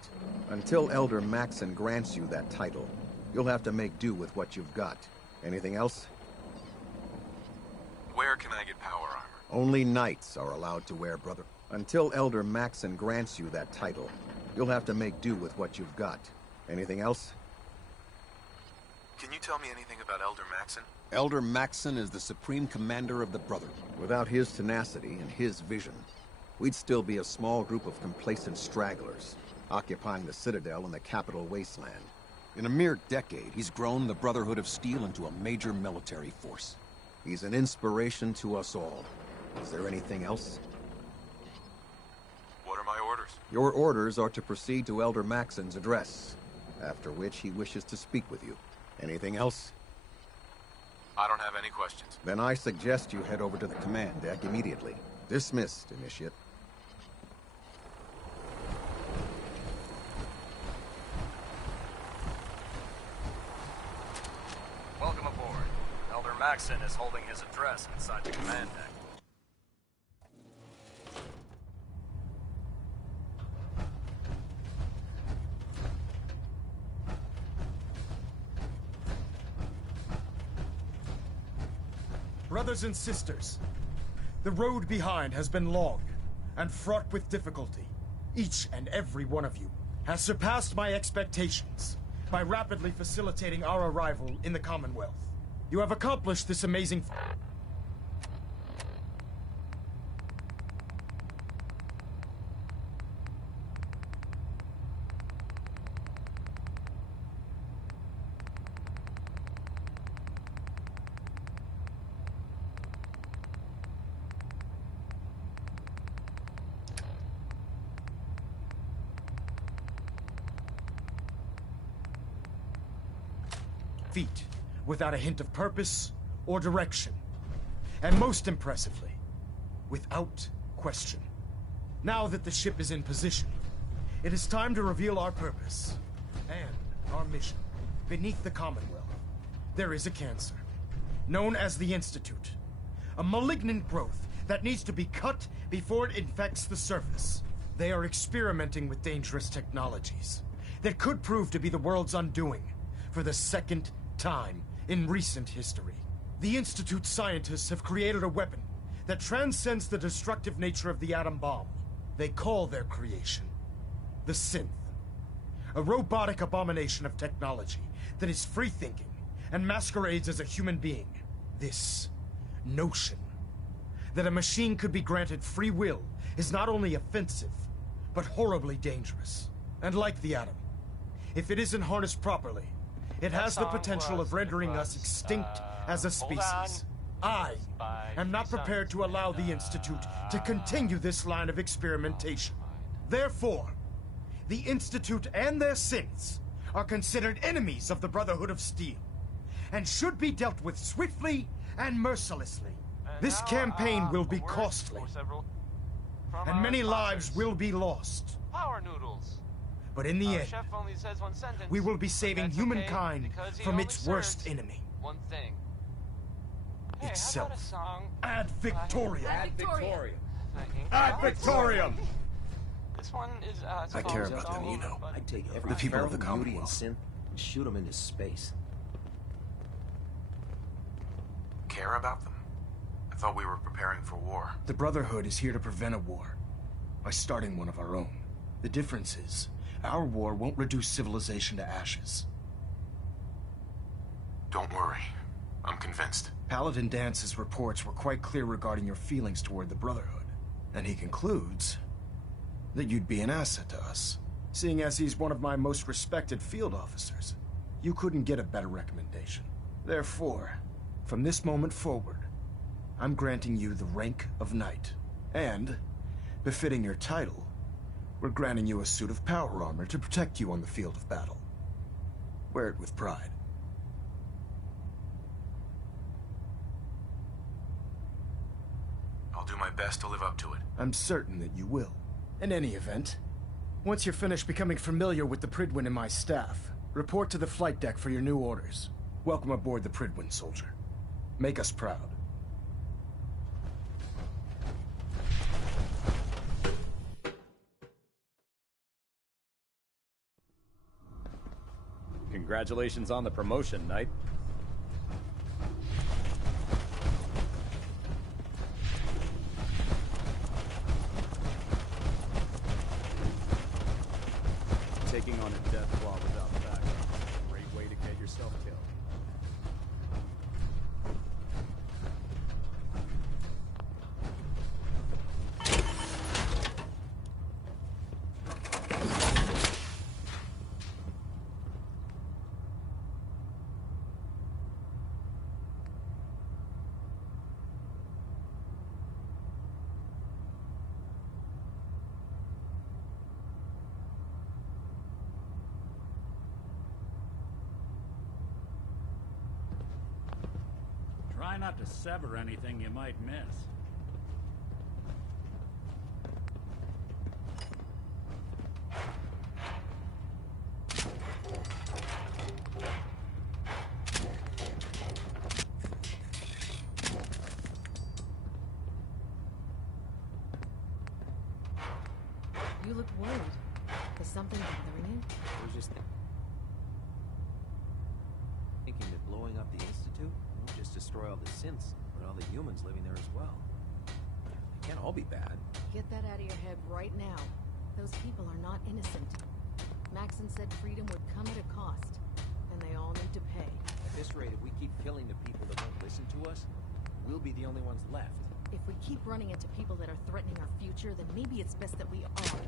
Until Elder Maxon grants you that title, you'll have to make do with what you've got. Anything else? Where can I get power armor? Only knights are allowed to wear brother. Until Elder Maxon grants you that title, you'll have to make do with what you've got. Anything else? Can you tell me anything about Elder Maxon? Elder Maxon is the supreme commander of the Brotherhood. Without his tenacity and his vision, we'd still be a small group of complacent stragglers, occupying the Citadel and the capital wasteland. In a mere decade, he's grown the Brotherhood of Steel into a major military force. He's an inspiration to us all. Is there anything else? What are my orders? Your orders are to proceed to Elder Maxon's address, after which he wishes to speak with you. Anything else? I don't have any questions. Then I suggest you head over to the command deck immediately. Dismissed, Initiate. Welcome aboard. Elder Maxon is holding his address inside the command deck. Brothers and sisters, the road behind has been long and fraught with difficulty. Each and every one of you has surpassed my expectations by rapidly facilitating our arrival in the Commonwealth. You have accomplished this amazing... feat, without a hint of purpose or direction. And most impressively, without question. Now that the ship is in position, it is time to reveal our purpose and our mission. Beneath the Commonwealth, there is a cancer, known as the Institute. A malignant growth that needs to be cut before it infects the surface. They are experimenting with dangerous technologies that could prove to be the world's undoing for the second time in recent history. The Institute scientists have created a weapon that transcends the destructive nature of the atom bomb. They call their creation the Synth. A robotic abomination of technology that is free-thinking and masquerades as a human being. This notion that a machine could be granted free will is not only offensive, but horribly dangerous. And like the atom, if it isn't harnessed properly, it has the potential of rendering us extinct as a species. I am not prepared to allow the Institute to continue this line of experimentation. Therefore, the Institute and their synths are considered enemies of the Brotherhood of Steel, and should be dealt with swiftly and mercilessly. This campaign will be costly, and many lives will be lost. Power noodles. But in the end, Chef only says one sentence, we will be saving that's humankind okay, because he from only its worst serves enemy. one thing. Hey, Itself. how about a song? Ad Victoriam. Ad Victoriam. Ad Victoriam. This one is. I care about them, you know. I'd take every The people of the feral beauty and Commonwealth sin and shoot them into space. Care about them? I thought we were preparing for war. The Brotherhood is here to prevent a war by starting one of our own. The difference is, our war won't reduce civilization to ashes. Don't worry. I'm convinced. Paladin Dance's reports were quite clear regarding your feelings toward the Brotherhood, and he concludes that you'd be an asset to us. Seeing as he's one of my most respected field officers, you couldn't get a better recommendation. Therefore, from this moment forward, I'm granting you the rank of Knight. And, befitting your title, we're granting you a suit of power armor to protect you on the field of battle. Wear it with pride. I'll do my best to live up to it. I'm certain that you will. In any event, once you're finished becoming familiar with the Prydwen and my staff, report to the flight deck for your new orders. Welcome aboard the Prydwen, soldier. Make us proud. Congratulations on the promotion, Knight. Taking on a death claw without backup. Great way to get yourself killed. Try not to sever anything you might miss. You look worried. Is something bothering you? I was just thinking that blowing up the Institute won't just destroy all the synths, but all the humans living there as well. It can't all be bad. Get that out of your head right now. Those people are not innocent. Maxon said freedom would come at a cost, and they all need to pay. At this rate, if we keep killing the people that won't listen to us, we'll be the only ones left. If we keep running into people that are threatening our future, then maybe it's best that we are.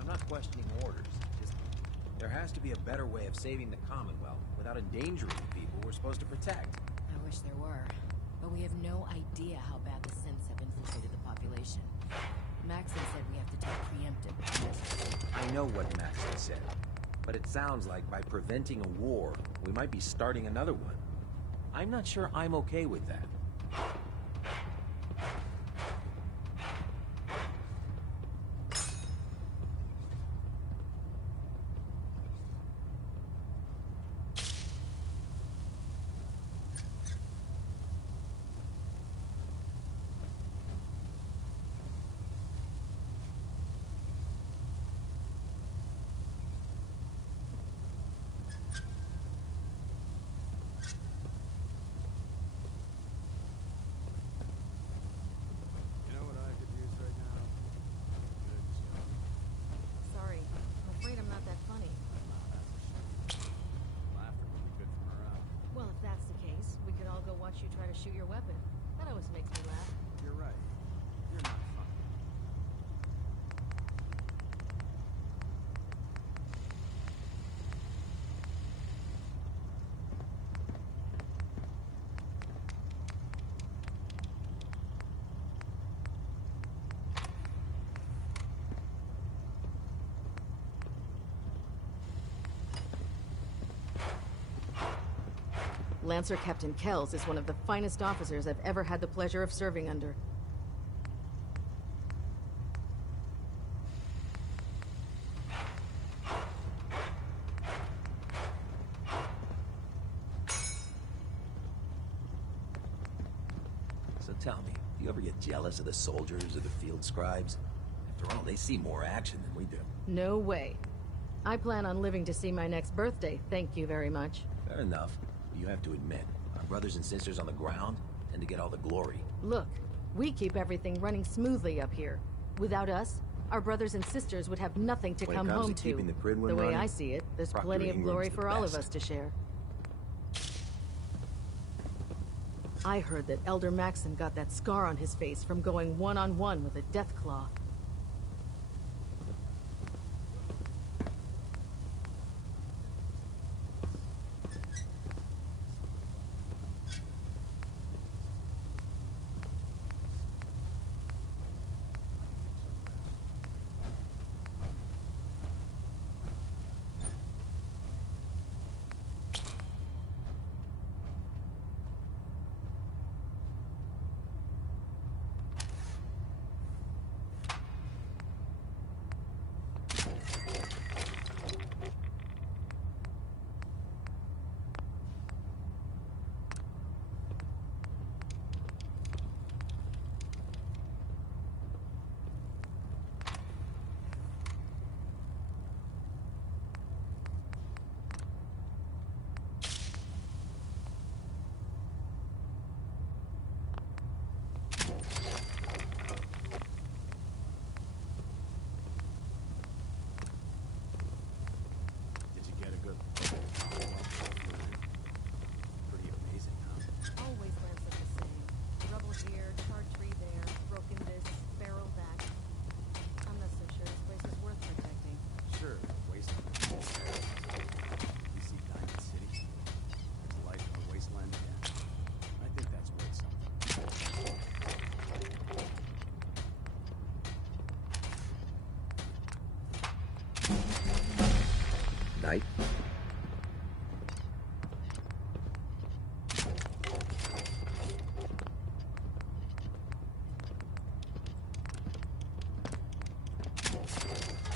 I'm not questioning orders. Just, there has to be a better way of saving the Commonwealth without endangering the people we're supposed to protect. I wish there were. But we have no idea how bad the synths have infiltrated the population. Maxon said we have to take preemptive measures. I know what Maxon said, but it sounds like by preventing a war, we might be starting another one. I'm not sure I'm okay with that. shoot your weapon. That always makes me laugh. You're right. You're not fun. Lancer Captain Kells is one of the finest officers I've ever had the pleasure of serving under. So tell me, do you ever get jealous of the soldiers or the field scribes? After all, they see more action than we do. No way. I plan on living to see my next birthday, thank you very much. Fair enough. You have to admit, our brothers and sisters on the ground tend to get all the glory. Look, we keep everything running smoothly up here. Without us, our brothers and sisters would have nothing to come home to. Keeping the Prydwen way running, I see it, there's Proctor plenty of Ingram's glory the for all of best. us to share. I heard that Elder Maxson got that scar on his face from going one-on-one with a Deathclaw. Did you get a good... Pretty amazing, huh? Always Lancer the same. Rubble here, charge tree there, broken this, barrel that. I'm not so sure this place is worth protecting. Sure, wasteland. You see Diamond City? There's life in the wasteland again. I think that's worth something. Knight?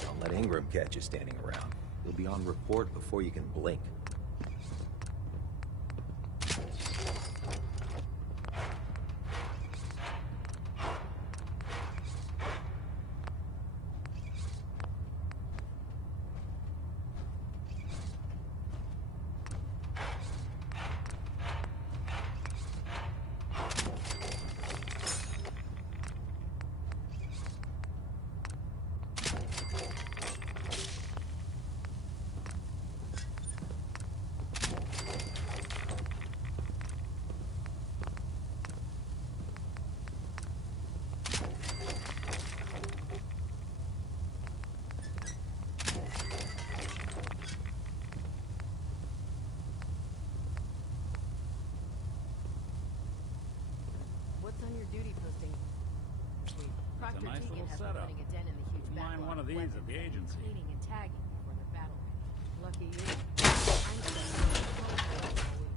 Don't let Ingram catch you standing around. You'll be on report before you can blink. What's on your duty posting? Proctor nice Teagan little has been setup. running a den in the huge Wouldn't mind backlog one of of these weapons at the and agency. cleaning and tagging before the battle. Lucky you. I'm spending all week.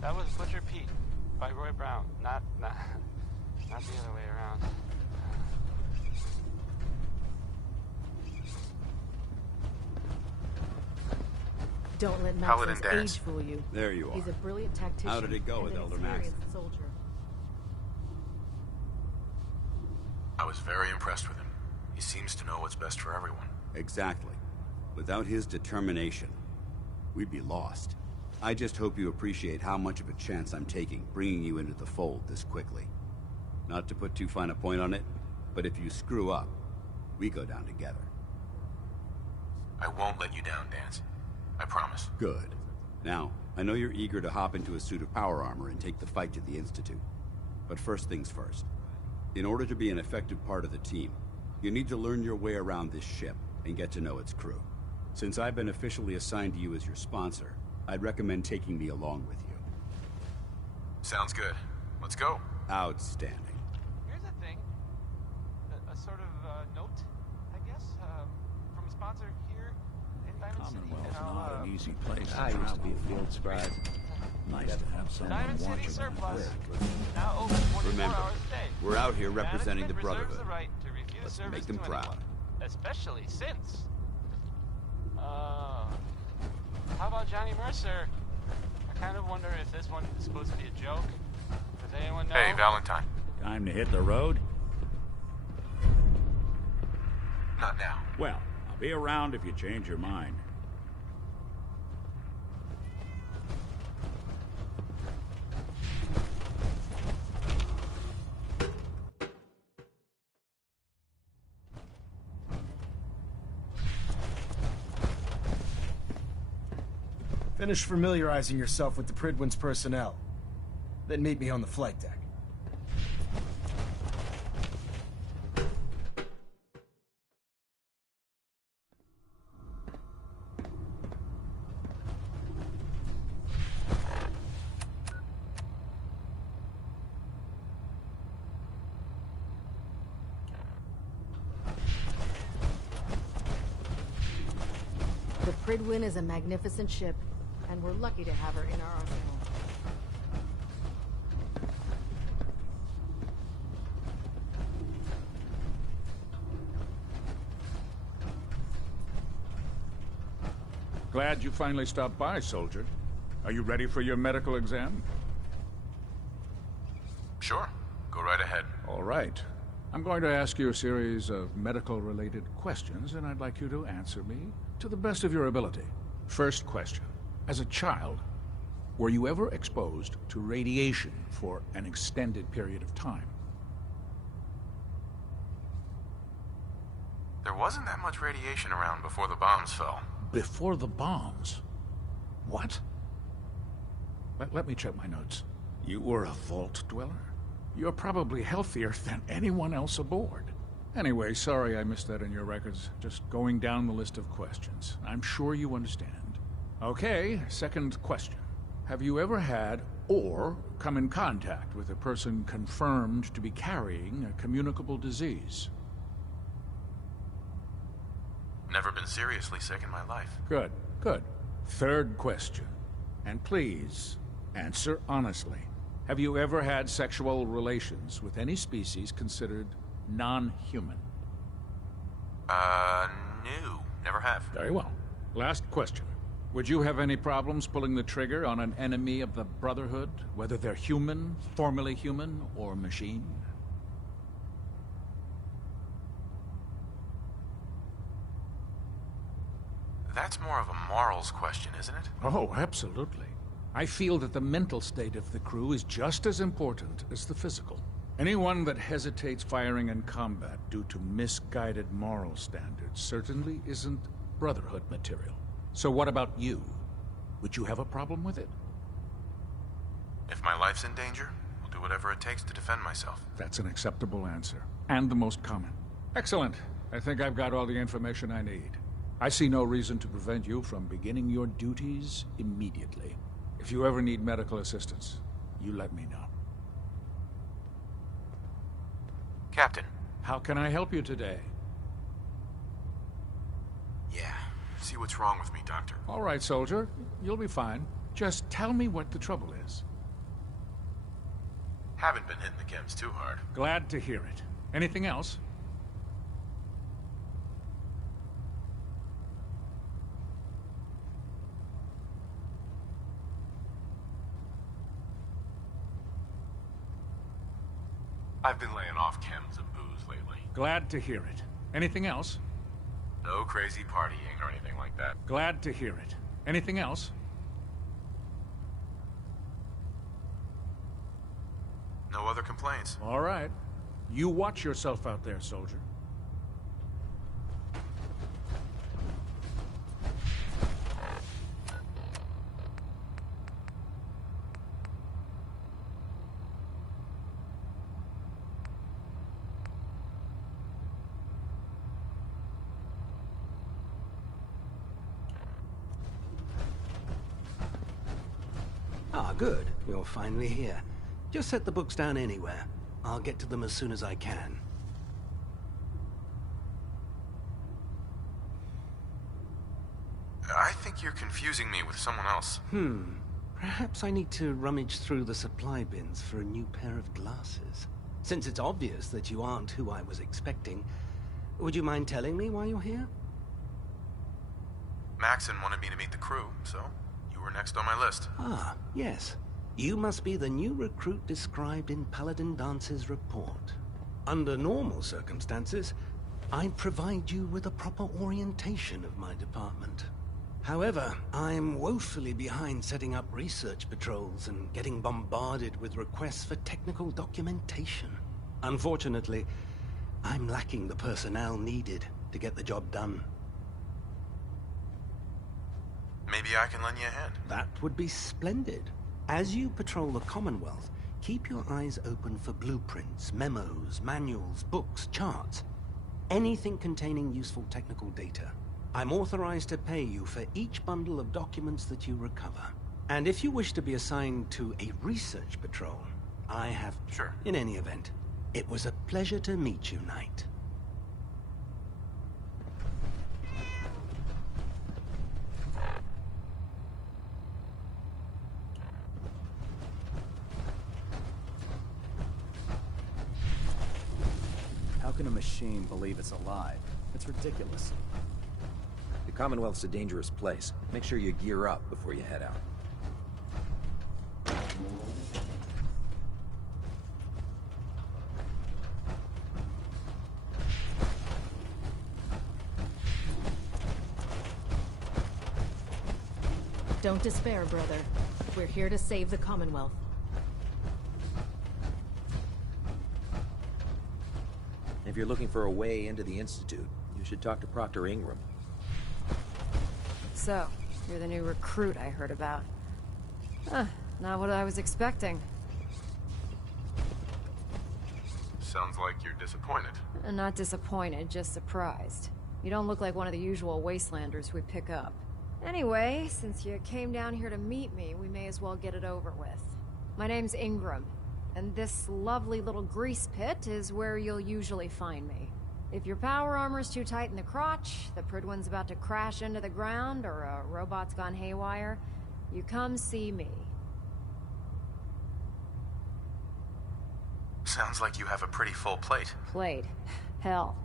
That was Butcher Pete by Roy Brown, not the other way around. Don't let Paladin Max's Dance. age fool you. There you He's are. a brilliant tactician. How did it go and with an Elder experienced Maxson? soldier. I was very impressed with him. He seems to know what's best for everyone. Exactly. Without his determination, we'd be lost. I just hope you appreciate how much of a chance I'm taking bringing you into the fold this quickly. Not to put too fine a point on it, but if you screw up, we go down together. I won't let you down, Danse. I promise. Good. Now, I know you're eager to hop into a suit of power armor and take the fight to the Institute. But first things first. In order to be an effective part of the team, you need to learn your way around this ship and get to know its crew. Since I've been officially assigned to you as your sponsor, I'd recommend taking me along with you. Sounds good. Let's go. Outstanding. Here's the thing. A sort of note, I guess, from a sponsor here in Diamond City. Commonwealth's not an easy place to I used to travel. be a field scribe. Nice to have someone Diamond City watching surplus. my work. Now open 24 Remember, hours a day. we're out here representing the Management reserves Brotherhood. the right to refuse Let's service make them to proud. anyone, especially since. How about Johnny Mercer? I kind of wonder if this one is supposed to be a joke. Does anyone know? Hey, Valentine. Time to hit the road? Not now. Well, I'll be around if you change your mind. Finish familiarizing yourself with the Prydwen's personnel. Then meet me on the flight deck. The Prydwen is a magnificent ship, and we're lucky to have her in our arsenal. Glad you finally stopped by, soldier. Are you ready for your medical exam? Sure. Go right ahead. All right. I'm going to ask you a series of medical-related questions, and I'd like you to answer me to the best of your ability. First question. As a child, were you ever exposed to radiation for an extended period of time? There wasn't that much radiation around before the bombs fell. Before the bombs? What? Let me check my notes. You were a vault dweller? You're probably healthier than anyone else aboard. Anyway, sorry I missed that in your records. Just going down the list of questions. I'm sure you understand. Okay, second question. Have you ever had or come in contact with a person confirmed to be carrying a communicable disease? Never been seriously sick in my life. Good, good. Third question. And please, answer honestly. Have you ever had sexual relations with any species considered non-human? No. Never have. Very well. Last question. Would you have any problems pulling the trigger on an enemy of the Brotherhood, whether they're human, formerly human, or machine? That's more of a morals question, isn't it? Oh, absolutely. I feel that the mental state of the crew is just as important as the physical. Anyone that hesitates firing in combat due to misguided moral standards certainly isn't Brotherhood material. So what about you? Would you have a problem with it? If my life's in danger, I'll do whatever it takes to defend myself. That's an acceptable answer, and the most common. Excellent. I think I've got all the information I need. I see no reason to prevent you from beginning your duties immediately. If you ever need medical assistance, you let me know. Captain. How can I help you today? Yeah. See what's wrong with me, Doctor. All right, soldier. You'll be fine. Just tell me what the trouble is. Haven't been hitting the chems too hard. Glad to hear it. Anything else? I've been laying off chems and booze lately. Glad to hear it. Anything else? No crazy partying or anything like that. Glad to hear it. Anything else? No other complaints. All right. You watch yourself out there, soldier. Good. You're finally here. Just set the books down anywhere. I'll get to them as soon as I can. I think you're confusing me with someone else. Perhaps I need to rummage through the supply bins for a new pair of glasses. Since it's obvious that you aren't who I was expecting, would you mind telling me why you're here? Maxon wanted me to meet the crew, so you were next on my list. Ah, yes. You must be the new recruit described in Paladin Dance's report. Under normal circumstances, I'd provide you with a proper orientation of my department. However, I'm woefully behind setting up research patrols and getting bombarded with requests for technical documentation. Unfortunately, I'm lacking the personnel needed to get the job done. Maybe I can lend you a hand. That would be splendid. As you patrol the Commonwealth, keep your eyes open for blueprints, memos, manuals, books, charts. Anything containing useful technical data. I'm authorized to pay you for each bundle of documents that you recover. And if you wish to be assigned to a research patrol, I have... Sure. In any event, it was a pleasure to meet you, Knight. How can a machine believe it's alive? It's ridiculous. The Commonwealth's a dangerous place. Make sure you gear up before you head out. Don't despair, brother. We're here to save the Commonwealth. If you're looking for a way into the Institute, you should talk to Proctor Ingram. So, you're the new recruit I heard about. Not what I was expecting. Sounds like you're disappointed. Not disappointed, just surprised. You don't look like one of the usual wastelanders we pick up. Anyway, since you came down here to meet me, we may as well get it over with. My name's Ingram, and this lovely little grease pit is where you'll usually find me. If your power armor's too tight in the crotch, the Prydwen's about to crash into the ground, or a robot's gone haywire, you come see me. Sounds like you have a pretty full plate. Plate? Hell,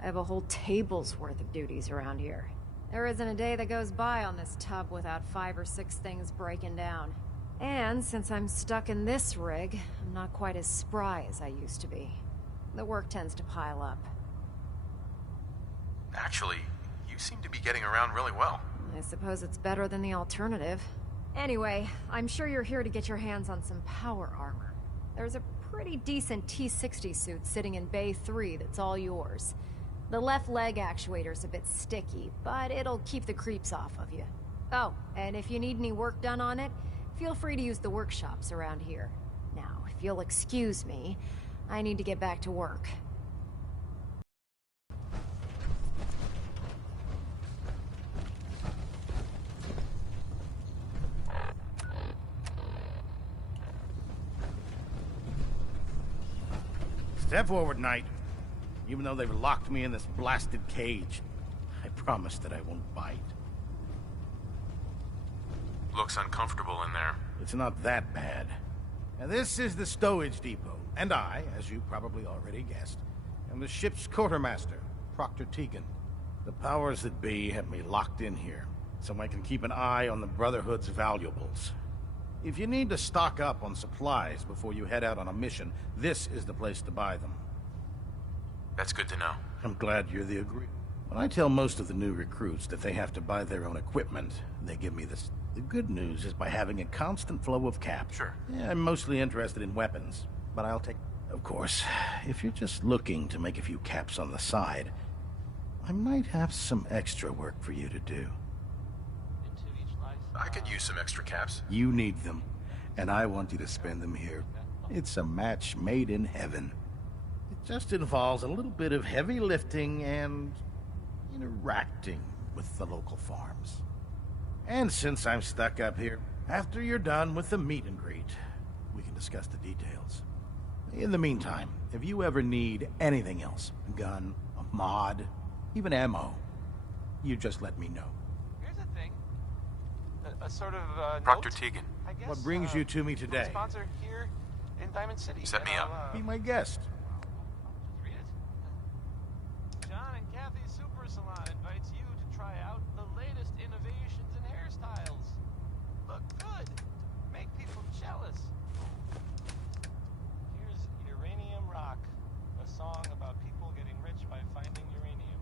I have a whole table's worth of duties around here. There isn't a day that goes by on this tub without 5 or 6 things breaking down. And since I'm stuck in this rig, I'm not quite as spry as I used to be. The work tends to pile up. Actually, you seem to be getting around really well. I suppose it's better than the alternative. Anyway, I'm sure you're here to get your hands on some power armor. There's a pretty decent T-60 suit sitting in Bay 3 that's all yours. The left leg actuator's a bit sticky, but it'll keep the creeps off of you. Oh, and if you need any work done on it, feel free to use the workshops around here. Now, if you'll excuse me, I need to get back to work. Step forward, Knight. Even though they've locked me in this blasted cage, I promise that I won't bite. Looks uncomfortable in there. It's not that bad. Now, this is the stowage depot, and I, as you probably already guessed, am the ship's quartermaster, Proctor Tegan. The powers that be have me locked in here, so I can keep an eye on the Brotherhood's valuables. If you need to stock up on supplies before you head out on a mission, this is the place to buy them. That's good to know. I'm glad you're the agree. When I tell most of the new recruits that they have to buy their own equipment, they give me this. The good news is by having a constant flow of caps. Sure. Yeah, I'm mostly interested in weapons, but I'll take... Of course, if you're just looking to make a few caps on the side, I might have some extra work for you to do. I could use some extra caps. You need them, and I want you to spend them here. It's a match made in heaven. It just involves a little bit of heavy lifting and interacting with the local farms. And since I'm stuck up here, After you're done with the meet and greet, we can discuss the details. In the meantime, if you ever need anything else, a gun, a mod, even ammo, you just let me know. Here's the thing. A sort of, Proctor note, Tegan. I guess, What brings you to me today? Sponsor here in Diamond City. Set me up. Be my guest. Read it. John and Kathy's Super Salon invites you to try out the latest innovations in hairstyles. Look good. Make people jealous. Here's Uranium Rock, a song about people getting rich by finding uranium.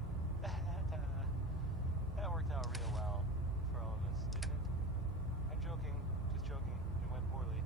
That worked out real well for all of us, didn't it? I'm joking. Just joking. It went poorly.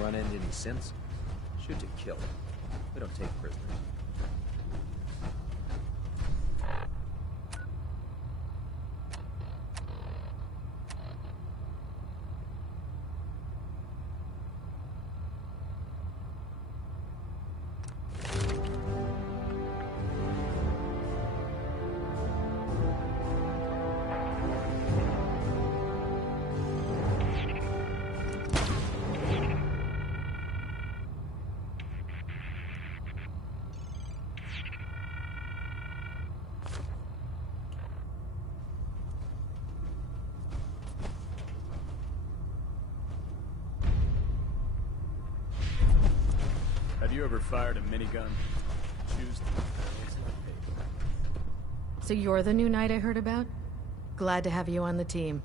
Run into any sense? Shoot to kill. We don't take prisoners. Have you ever fired a minigun? Choose the barrels in the paper. So you're the new knight I heard about? Glad to have you on the team.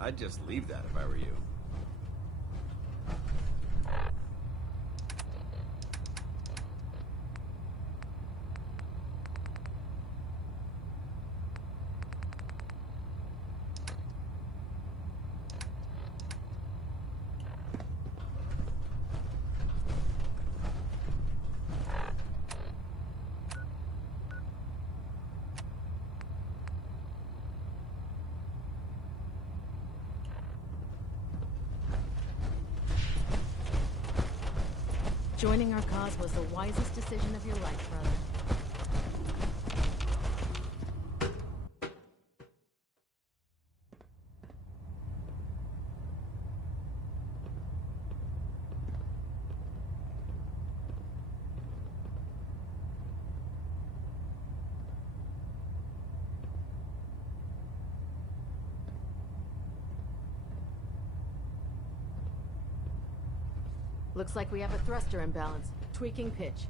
I'd just leave that if I were you. Joining our cause was the wisest decision of your life, brother. Looks like we have a thruster imbalance. Tweaking pitch.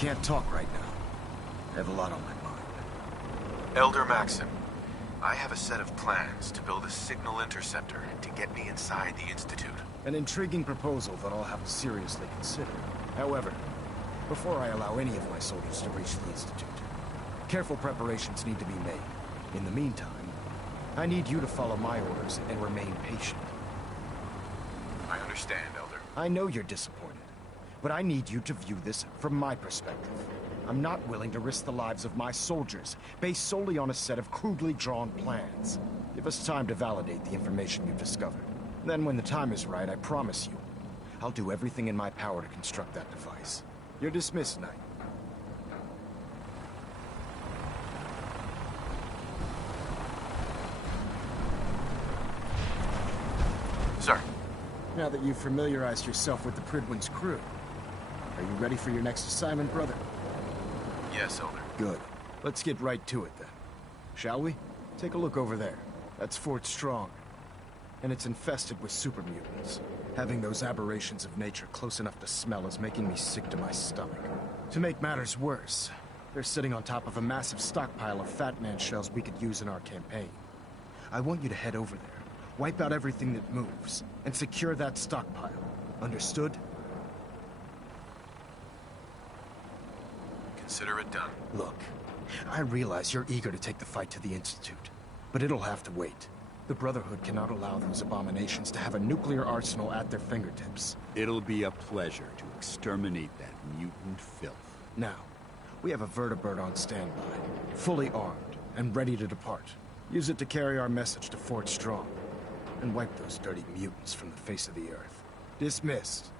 can't talk right now. I have a lot on my mind. Elder Maxim, I have a set of plans to build a signal interceptor to get me inside the Institute. An intriguing proposal that I'll have to seriously consider. However, before I allow any of my soldiers to reach the Institute, careful preparations need to be made. In the meantime, I need you to follow my orders and remain patient. I understand, Elder. I know you're disappointed, but I need you to view this from my perspective. I'm not willing to risk the lives of my soldiers based solely on a set of crudely drawn plans. Give us time to validate the information you've discovered. Then when the time is right, I promise you, I'll do everything in my power to construct that device. You're dismissed, Knight. Sir. Now that you've familiarized yourself with the Prydwen's crew, are you ready for your next assignment, brother? Yes, Elder. Good. Let's get right to it then. Shall we? Take a look over there. That's Fort Strong. And it's infested with super mutants. Having those aberrations of nature close enough to smell is making me sick to my stomach. To make matters worse, they're sitting on top of a massive stockpile of Fat Man shells we could use in our campaign. I want you to head over there, wipe out everything that moves, and secure that stockpile. Understood? Consider it done. Look, I realize you're eager to take the fight to the Institute, but it'll have to wait. The Brotherhood cannot allow those abominations to have a nuclear arsenal at their fingertips. It'll be a pleasure to exterminate that mutant filth. Now, we have a vertibird on standby, fully armed and ready to depart. Use it to carry our message to Fort Strong, and wipe those dirty mutants from the face of the earth. Dismissed.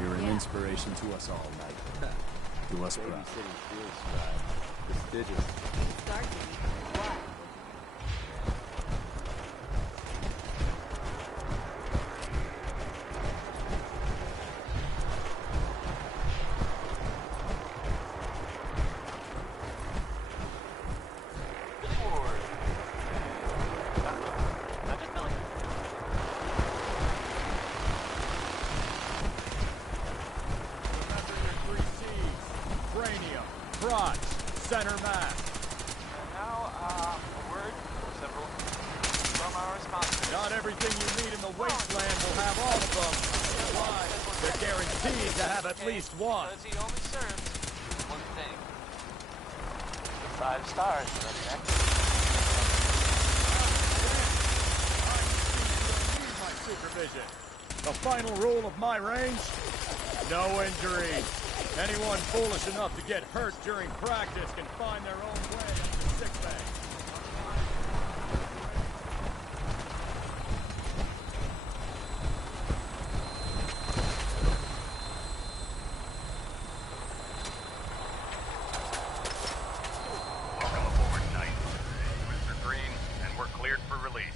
You're an inspiration to us all, Knight. To us, proud. Prestigious. Center mass. And now, a word or several from our sponsors. Not everything you need in the wasteland will have all of them. Why? They're guaranteed to have at least one. Because he only serves one thing. The 5 stars for that check. Need my supervision. The final rule of my range: no injuries. Anyone foolish enough to get hurt during practice can find their own way up to sickbay. Welcome aboard, Knight. Mr. Green, and we're cleared for release.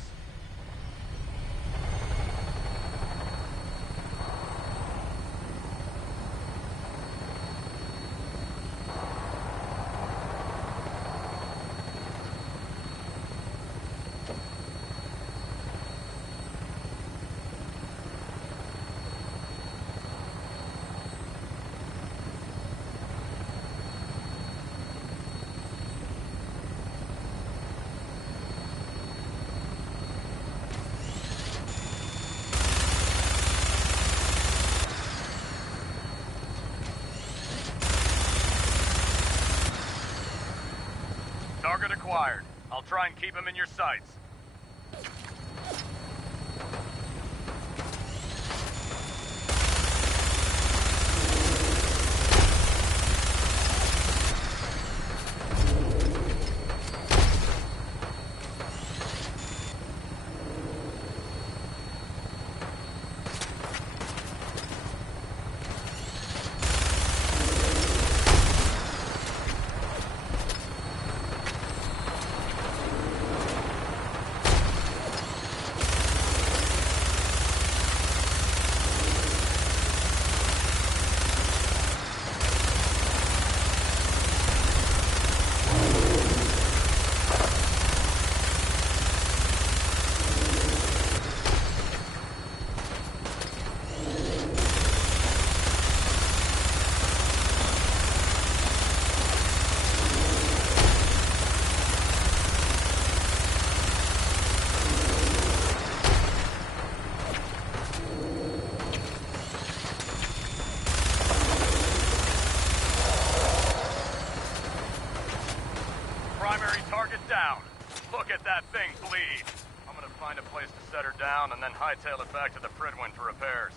Target acquired. I'll try and keep him in your sights. Target down. Look at that thing bleed. I'm gonna find a place to set her down and then hightail it back to the Fridwin for repairs.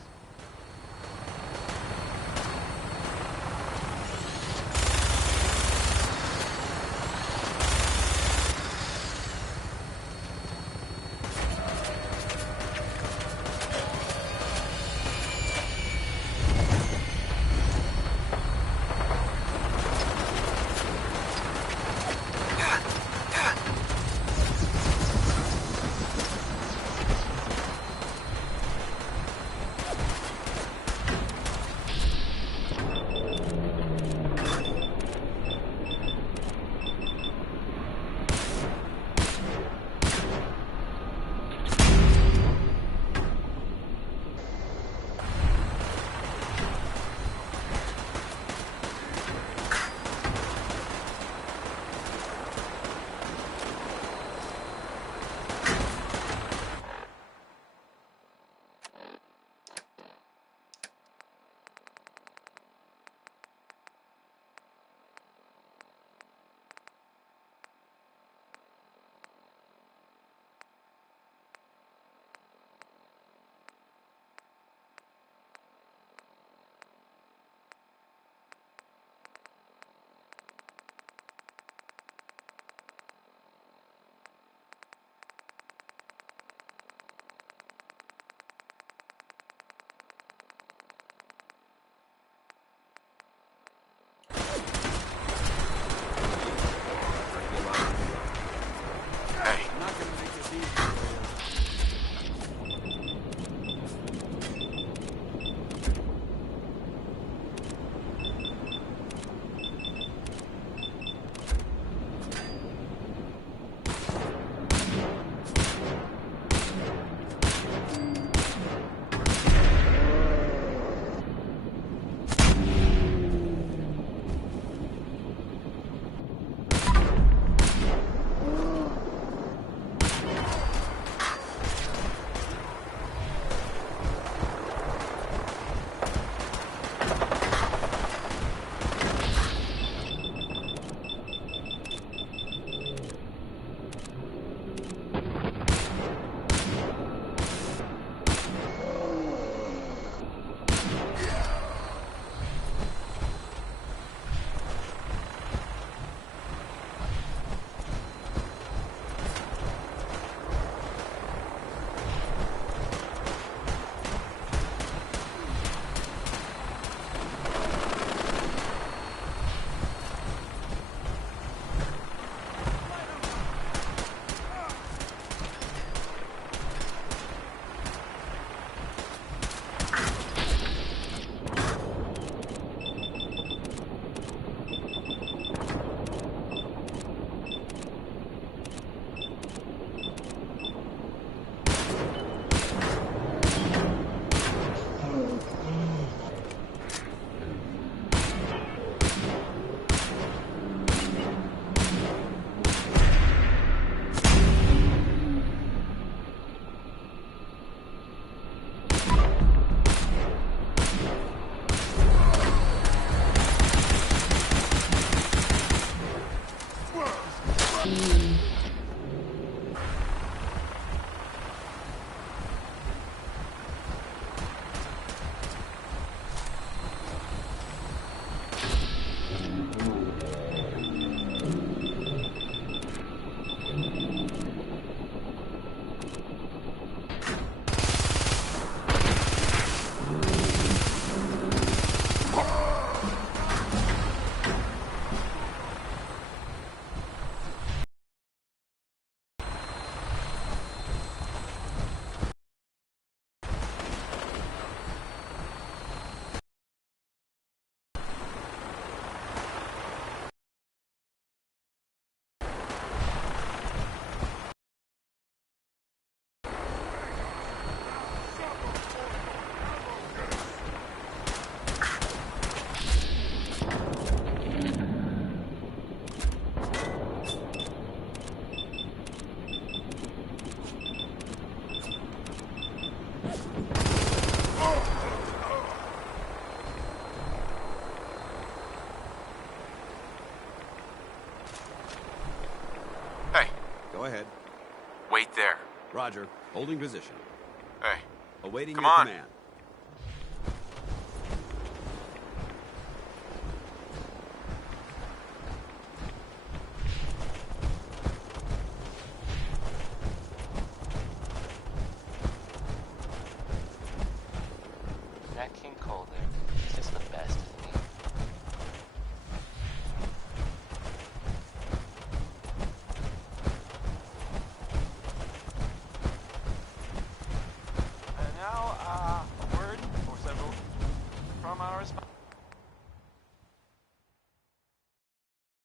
Go ahead. Wait there. Roger. Holding position. Hey. Awaiting Come your on. command. Is that King Cole there?